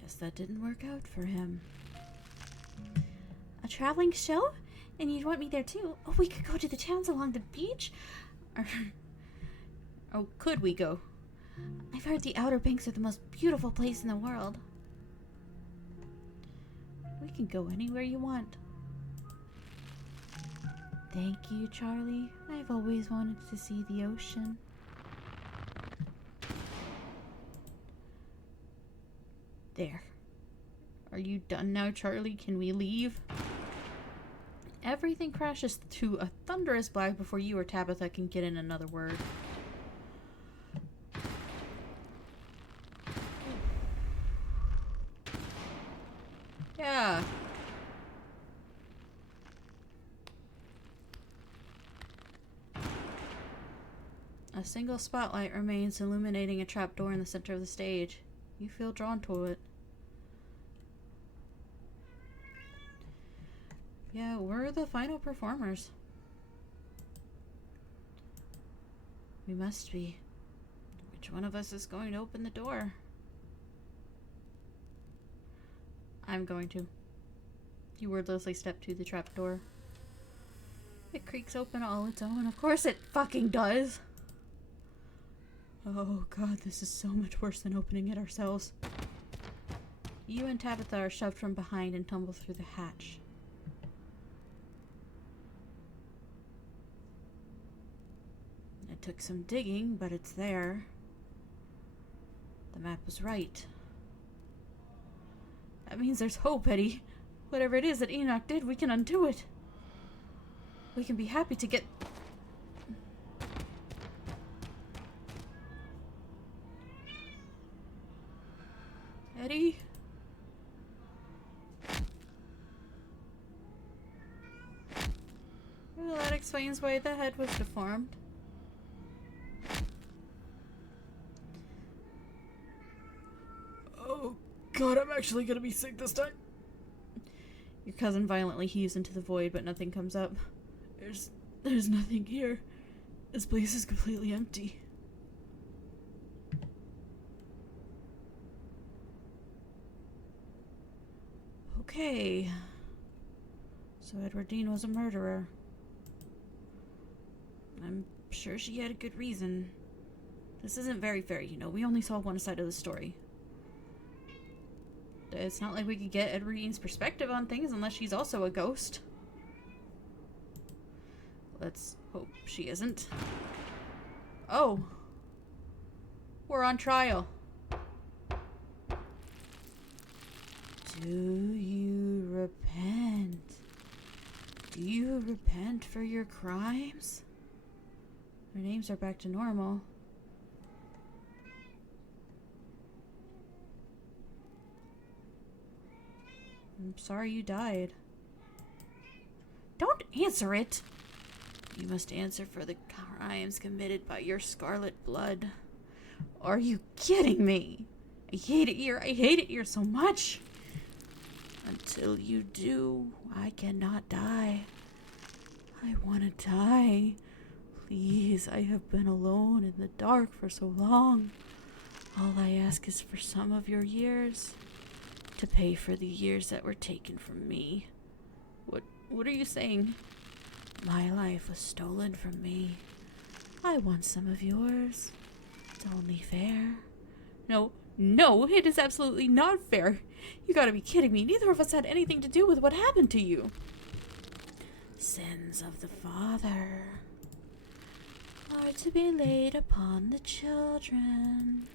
Guess that didn't work out for him. A traveling show? And you'd want me there too? Oh, we could go to the towns along the beach? Oh, could we go? I've heard the Outer Banks are the most beautiful place in the world. We can go anywhere you want. Thank you, Charlie. I've always wanted to see the ocean. There. Are you done now, Charlie? Can we leave? Everything crashes to a thunderous black before you or Tabitha can get in another word. Yeah. A single spotlight remains illuminating a trapdoor in the center of the stage. You feel drawn to it. Yeah, we're the final performers. We must be. Which one of us is going to open the door? I'm going to. You wordlessly step to the trapdoor. It creaks open all its own. Of course it fucking does. Oh god, this is so much worse than opening it ourselves. You and Tabitha are shoved from behind and tumble through the hatch. It took some digging, but it's there. The map was right. That means there's hope, Eddie. Whatever it is that Enoch did, we can undo it. We can be happy to get... Eddie? Well, that explains why the head was deformed. Oh god, I'm actually gonna be sick this time. Your cousin violently heaves into the void, but nothing comes up. There's nothing here. This place is completely empty. Okay. So Edward Dean was a murderer. I'm sure she had a good reason. This isn't very fair, you know. We only saw one side of the story. It's not like we could get Edward Dean's perspective on things unless she's also a ghost. Let's hope she isn't. Oh. We're on trial. Do you repent? Do you repent for your crimes? Their names are back to normal. I'm sorry you died. Don't answer it! You must answer for the crimes committed by your scarlet blood. Are you kidding me? I hate it here. I hate it here so much. Until you do, I cannot die. I want to die. Please, I have been alone in the dark for so long. All I ask is for some of your years. To pay for the years that were taken from me. What are you saying? My life was stolen from me. I want some of yours. It's only fair. No, it is absolutely not fair. You gotta be kidding me. Neither of us had anything to do with what happened to you. Sins of the father are to be laid upon the children.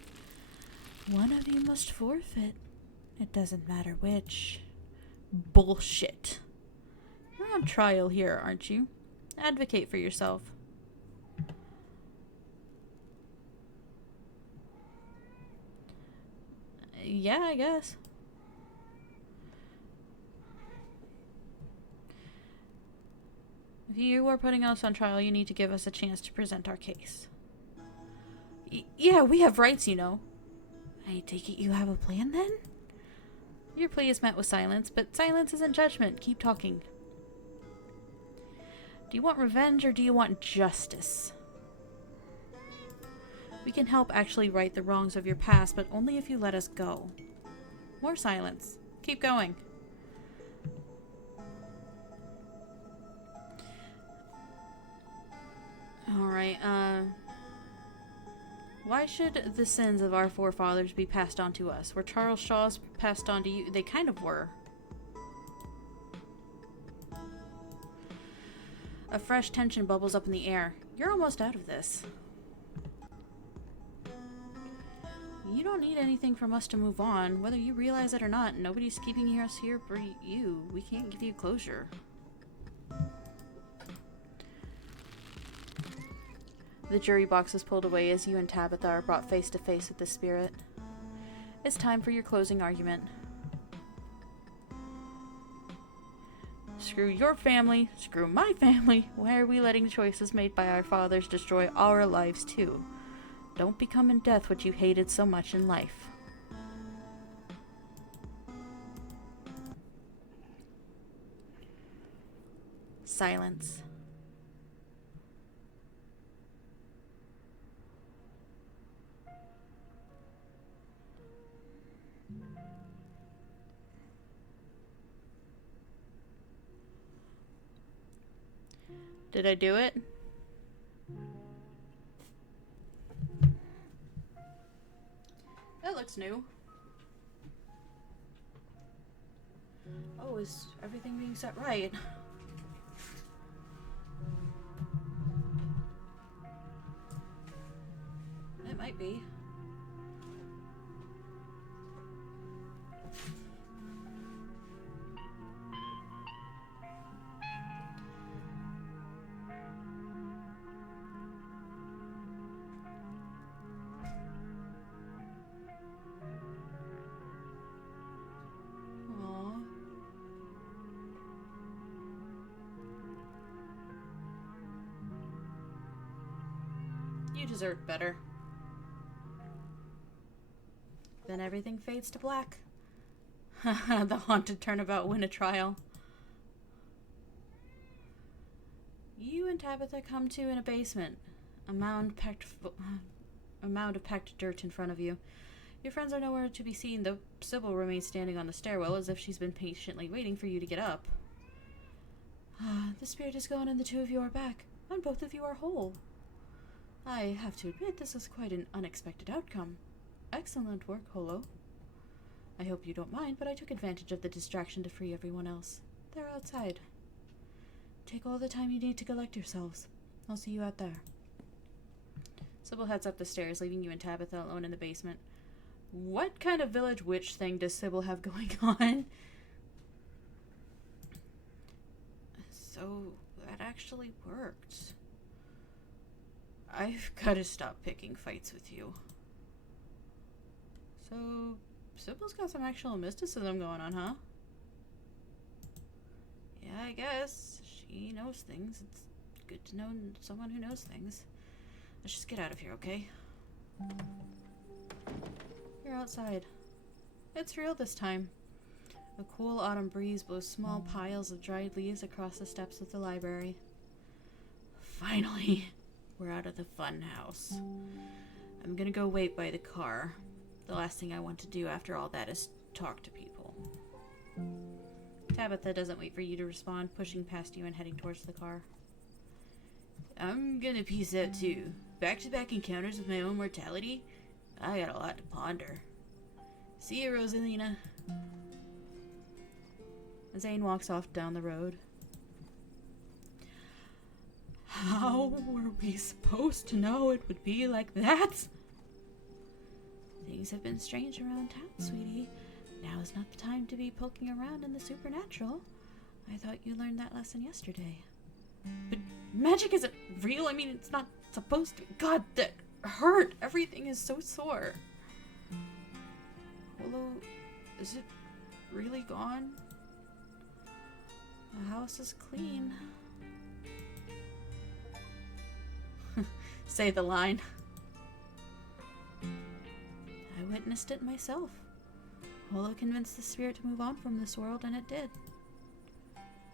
One of you must forfeit. It doesn't matter which. Bullshit. You're on trial here, aren't you? Advocate for yourself. Yeah, I guess. If you are putting us on trial, you need to give us a chance to present our case. Yeah, we have rights, you know. I take it you have a plan, then? Your plea is met with silence, but silence isn't judgment. Keep talking. Do you want revenge or do you want justice? We can help actually right the wrongs of your past, but only if you let us go. More silence. Keep going. Alright, why should the sins of our forefathers be passed on to us? Were Charles Shaw's passed on to you? They kind of were. A fresh tension bubbles up in the air. You're almost out of this. You don't need anything from us to move on. Whether you realize it or not, nobody's keeping us here for you. We can't give you closure. The jury box is pulled away as you and Tabitha are brought face to face with the spirit. It's time for your closing argument. Screw your family, screw my family. Why are we letting choices made by our fathers destroy our lives too? Don't become in death what you hated so much in life. Silence. Did I do it? That looks new. Oh, is everything being set right? It might be. You deserve better. Then everything fades to black. The haunted turnabout win a trial. You and Tabitha come to in a basement. A mound of packed dirt in front of you. Your friends are nowhere to be seen, though Sybil remains standing on the stairwell as if she's been patiently waiting for you to get up. The spirit is gone and the two of you are back, and both of you are whole. I have to admit, this is quite an unexpected outcome. Excellent work, Holo. I hope you don't mind, but I took advantage of the distraction to free everyone else. They're outside. Take all the time you need to collect yourselves. I'll see you out there. Sybil heads up the stairs, leaving you and Tabitha alone in the basement. What kind of village witch thing does Sybil have going on? So, that actually worked. I've got to stop picking fights with you. So, Sybil's got some actual mysticism going on, huh? Yeah, I guess. She knows things. It's good to know someone who knows things. Let's just get out of here, okay? You're outside. It's real this time. A cool autumn breeze blows small piles of dried leaves across the steps of the library. Finally! We're out of the fun house. I'm gonna go wait by the car. The last thing I want to do after all that is talk to people. Tabitha doesn't wait for you to respond, pushing past you and heading towards the car. I'm gonna peace out too. Back-to-back encounters with my own mortality? I got a lot to ponder. See you, Rosalina. Zane walks off down the road. How were we supposed to know it would be like that? Things have been strange around town, sweetie. Now is not the time to be poking around in the supernatural. I thought you learned that lesson yesterday. But magic isn't real. I mean, it's not supposed to. God, that hurt. Everything is so sore. Willow, is it really gone? The house is clean. Say the line. I witnessed it myself. Willow convinced the spirit to move on from this world, and it did.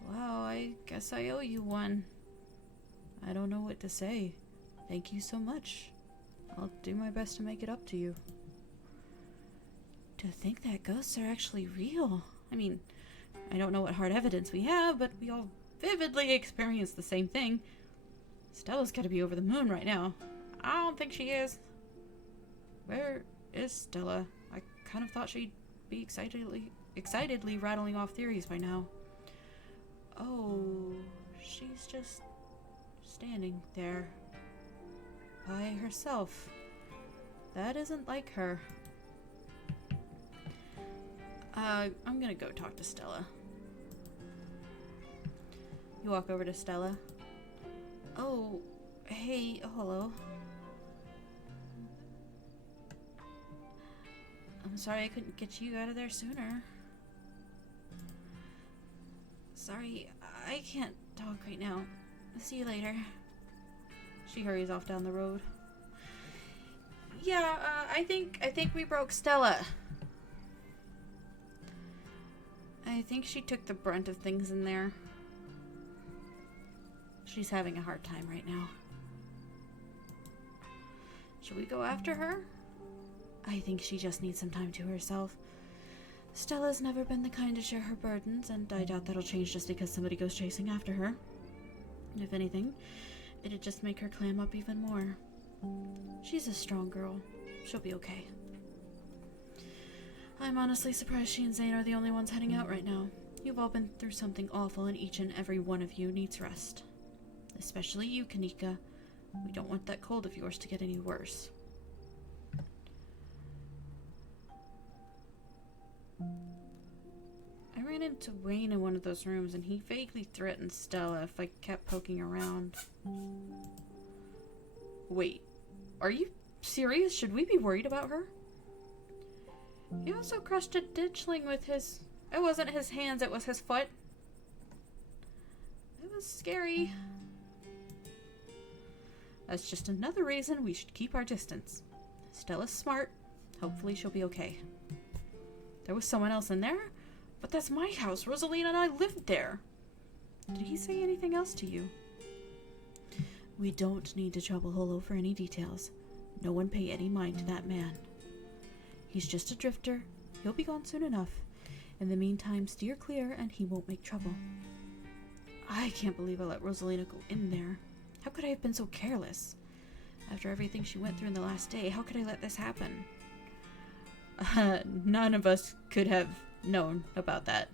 Wow, I guess I owe you one. I don't know what to say. Thank you so much. I'll do my best to make it up to you. To think that ghosts are actually real. I mean, I don't know what hard evidence we have, but we all vividly experienced the same thing. Stella's gotta be over the moon right now. I don't think she is. Where is Stella? I kind of thought she'd be excitedly rattling off theories by now. Oh, she's just standing there by herself. That isn't like her. I'm gonna go talk to Stella. You walk over to Stella. Oh, hey, hello. I'm sorry I couldn't get you out of there sooner. Sorry, I can't talk right now. See you later. She hurries off down the road. Yeah, I think we broke Stella. I think she took the brunt of things in there. She's having a hard time right now. Should we go after her? I think she just needs some time to herself. Stella's never been the kind to share her burdens, and I doubt that'll change just because somebody goes chasing after her. If anything, it'd just make her clam up even more. She's a strong girl. She'll be okay. I'm honestly surprised she and Zane are the only ones heading out right now. You've all been through something awful, and each and every one of you needs rest. Especially you, Kanika. We don't want that cold of yours to get any worse. I ran into Wayne in one of those rooms, and he vaguely threatened Stella if I kept poking around. Wait, are you serious? Should we be worried about her? He also crushed a ditchling with his... It wasn't his hands, it was his foot. It was scary. That's just another reason we should keep our distance. Stella's smart. Hopefully she'll be okay. There was someone else in there? But that's my house. Rosalina and I lived there. Did he say anything else to you? We don't need to trouble Holo for any details. No one pay any mind to that man. He's just a drifter. He'll be gone soon enough. In the meantime, steer clear and he won't make trouble. I can't believe I let Rosalina go in there. How could I have been so careless? After everything she went through in the last day, how could I let this happen? None of us could have known about that.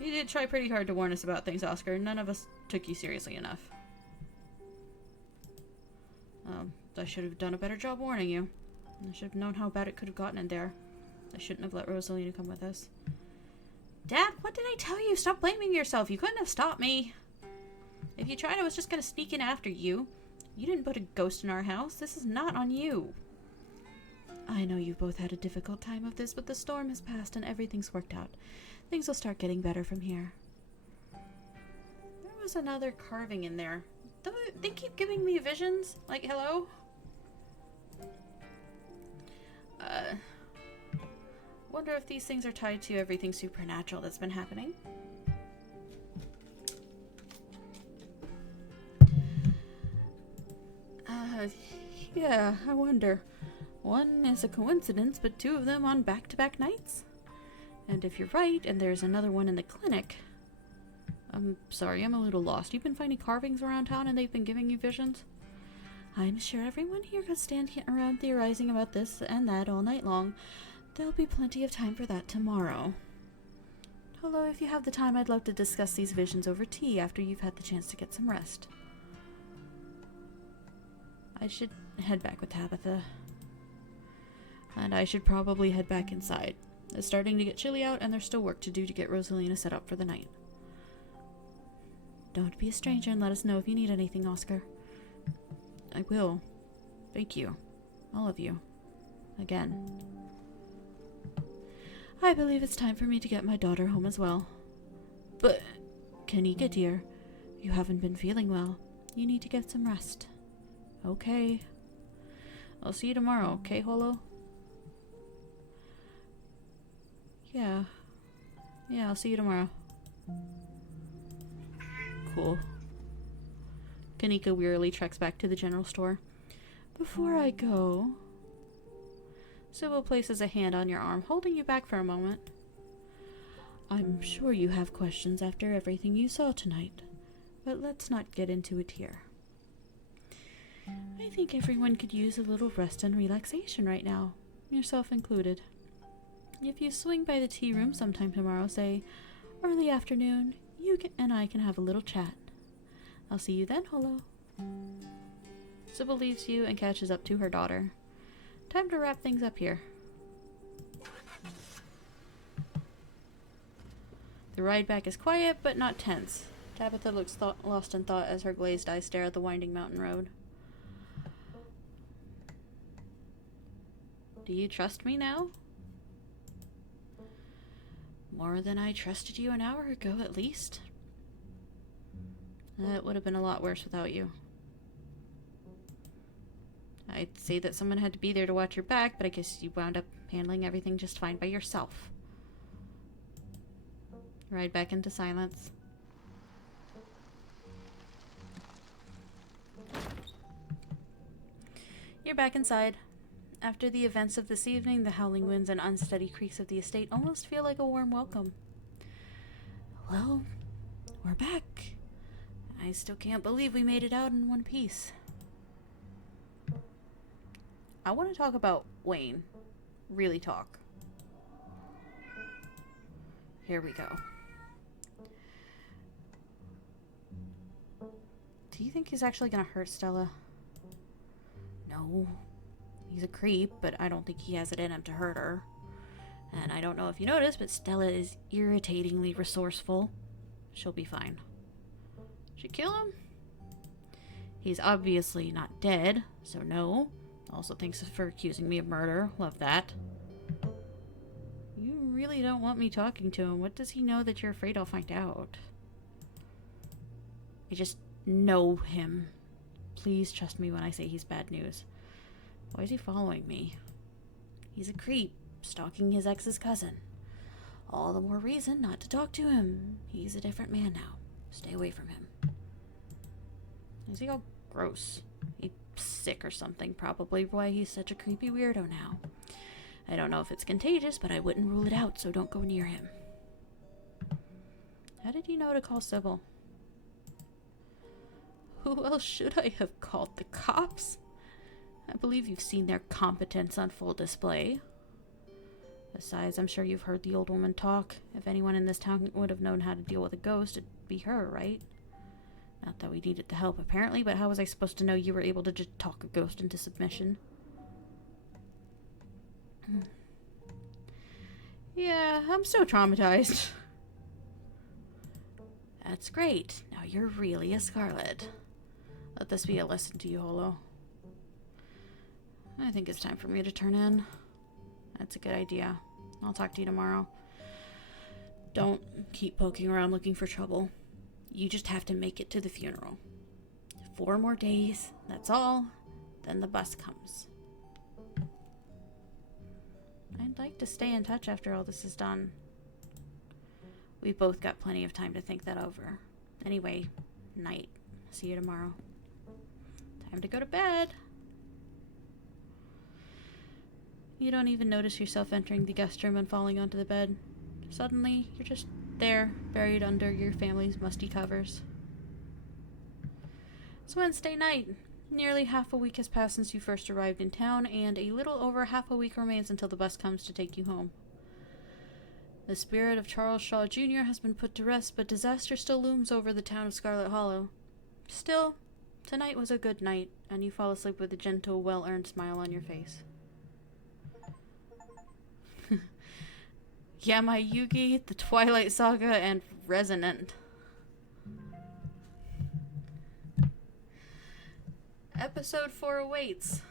You did try pretty hard to warn us about things, Oscar. None of us took you seriously enough. I should have done a better job warning you. I should have known how bad it could have gotten in there. I shouldn't have let Rosalina come with us. Dad, what did I tell you? Stop blaming yourself. You couldn't have stopped me. If you tried, I was just going to sneak in after you. You didn't put a ghost in our house. This is not on you. I know you've both had a difficult time of this, but the storm has passed and everything's worked out. Things will start getting better from here. There was another carving in there. They keep giving me visions. Like, hello? Wonder if these things are tied to everything supernatural that's been happening. Yeah, I wonder. One is a coincidence, but two of them on back-to-back nights? And if you're right, and there's another one in the clinic... I'm sorry, I'm a little lost. You've been finding carvings around town and they've been giving you visions? I'm sure everyone here could stand around theorizing about this and that all night long. There'll be plenty of time for that tomorrow. Although, if you have the time, I'd love to discuss these visions over tea after you've had the chance to get some rest. I should head back with Tabitha. And I should probably head back inside. It's starting to get chilly out, and there's still work to do to get Rosalina set up for the night. Don't be a stranger and let us know if you need anything, Oscar. I will. Thank you. All of you. Again. I believe it's time for me to get my daughter home as well. But, Kanika dear, you haven't been feeling well. You need to get some rest. Okay. I'll see you tomorrow, okay, Holo? Yeah. Yeah, I'll see you tomorrow. Cool. Kanika wearily treks back to the general store. Before I go... Sybil places a hand on your arm, holding you back for a moment. I'm sure you have questions after everything you saw tonight, but let's not get into it here. I think everyone could use a little rest and relaxation right now, yourself included. If you swing by the tea room sometime tomorrow, say early afternoon, and I can have a little chat. I'll see you then, Holo. Sybil leaves you and catches up to her daughter. Time to wrap things up here. The ride back is quiet, but not tense. Tabitha looks lost in thought as her glazed eyes stare at the winding mountain road. Do you trust me now? More than I trusted you an hour ago, at least. It would have been a lot worse without you. I'd say that someone had to be there to watch your back, but I guess you wound up handling everything just fine by yourself. Ride back into silence. You're back inside. After the events of this evening, the howling winds and unsteady creaks of the estate almost feel like a warm welcome. Well, we're back. I still can't believe we made it out in one piece. I want to talk about Wayne. Really talk. Here we go. Do you think he's actually gonna hurt Stella? No. He's a creep, but I don't think he has it in him to hurt her. And I don't know if you noticed, but Stella is irritatingly resourceful. She'll be fine. Should kill him? He's obviously not dead, so no. Also, thanks for accusing me of murder. Love that. You really don't want me talking to him. What does he know that you're afraid I'll find out? I just know him. Please trust me when I say he's bad news. Why is he following me? He's a creep, stalking his ex's cousin. All the more reason not to talk to him. He's a different man now. Stay away from him. Is he all gross? He's sick or something, probably why he's such a creepy weirdo now. I don't know if it's contagious, but I wouldn't rule it out, so don't go near him. How did you know to call Sybil? Who else should I have called? The cops? I believe you've seen their competence on full display. Besides, I'm sure you've heard the old woman talk. If anyone in this town would have known how to deal with a ghost, it'd be her, right? Not that we needed the help, apparently, but how was I supposed to know you were able to just talk a ghost into submission? Yeah, I'm still traumatized. That's great. Now you're really a Scarlet. Let this be a lesson to you, Holo. I think it's time for me to turn in. That's a good idea. I'll talk to you tomorrow. Don't keep poking around looking for trouble. You just have to make it to the funeral. 4 more days, that's all. Then the bus comes. I'd like to stay in touch after all this is done. We've both got plenty of time to think that over. Anyway, night. See you tomorrow. Time to go to bed. You don't even notice yourself entering the guest room and falling onto the bed. Suddenly, you're just there, buried under your family's musty covers. It's Wednesday night. Nearly half a week has passed since you first arrived in town, and a little over half a week remains until the bus comes to take you home. The spirit of Charles Shaw Jr. has been put to rest, but disaster still looms over the town of Scarlet Hollow. Still, tonight was a good night, and you fall asleep with a gentle, well-earned smile on your face. Yamayugi, the Twilight Saga, and Resonant. Episode 4 awaits.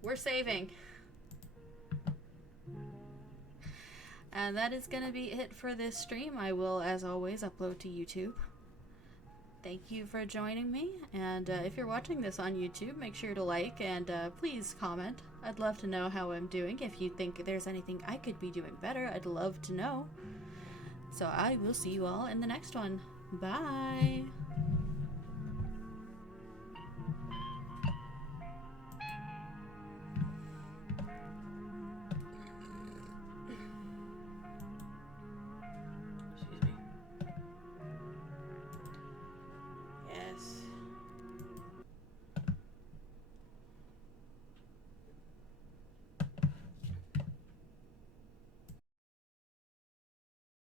We're saving. And that is going to be it for this stream. I will, as always, upload to YouTube. Thank you for joining me. And if you're watching this on YouTube, make sure to like and please comment. I'd love to know how I'm doing. If you think there's anything I could be doing better, I'd love to know. So I will see you all in the next one. Bye!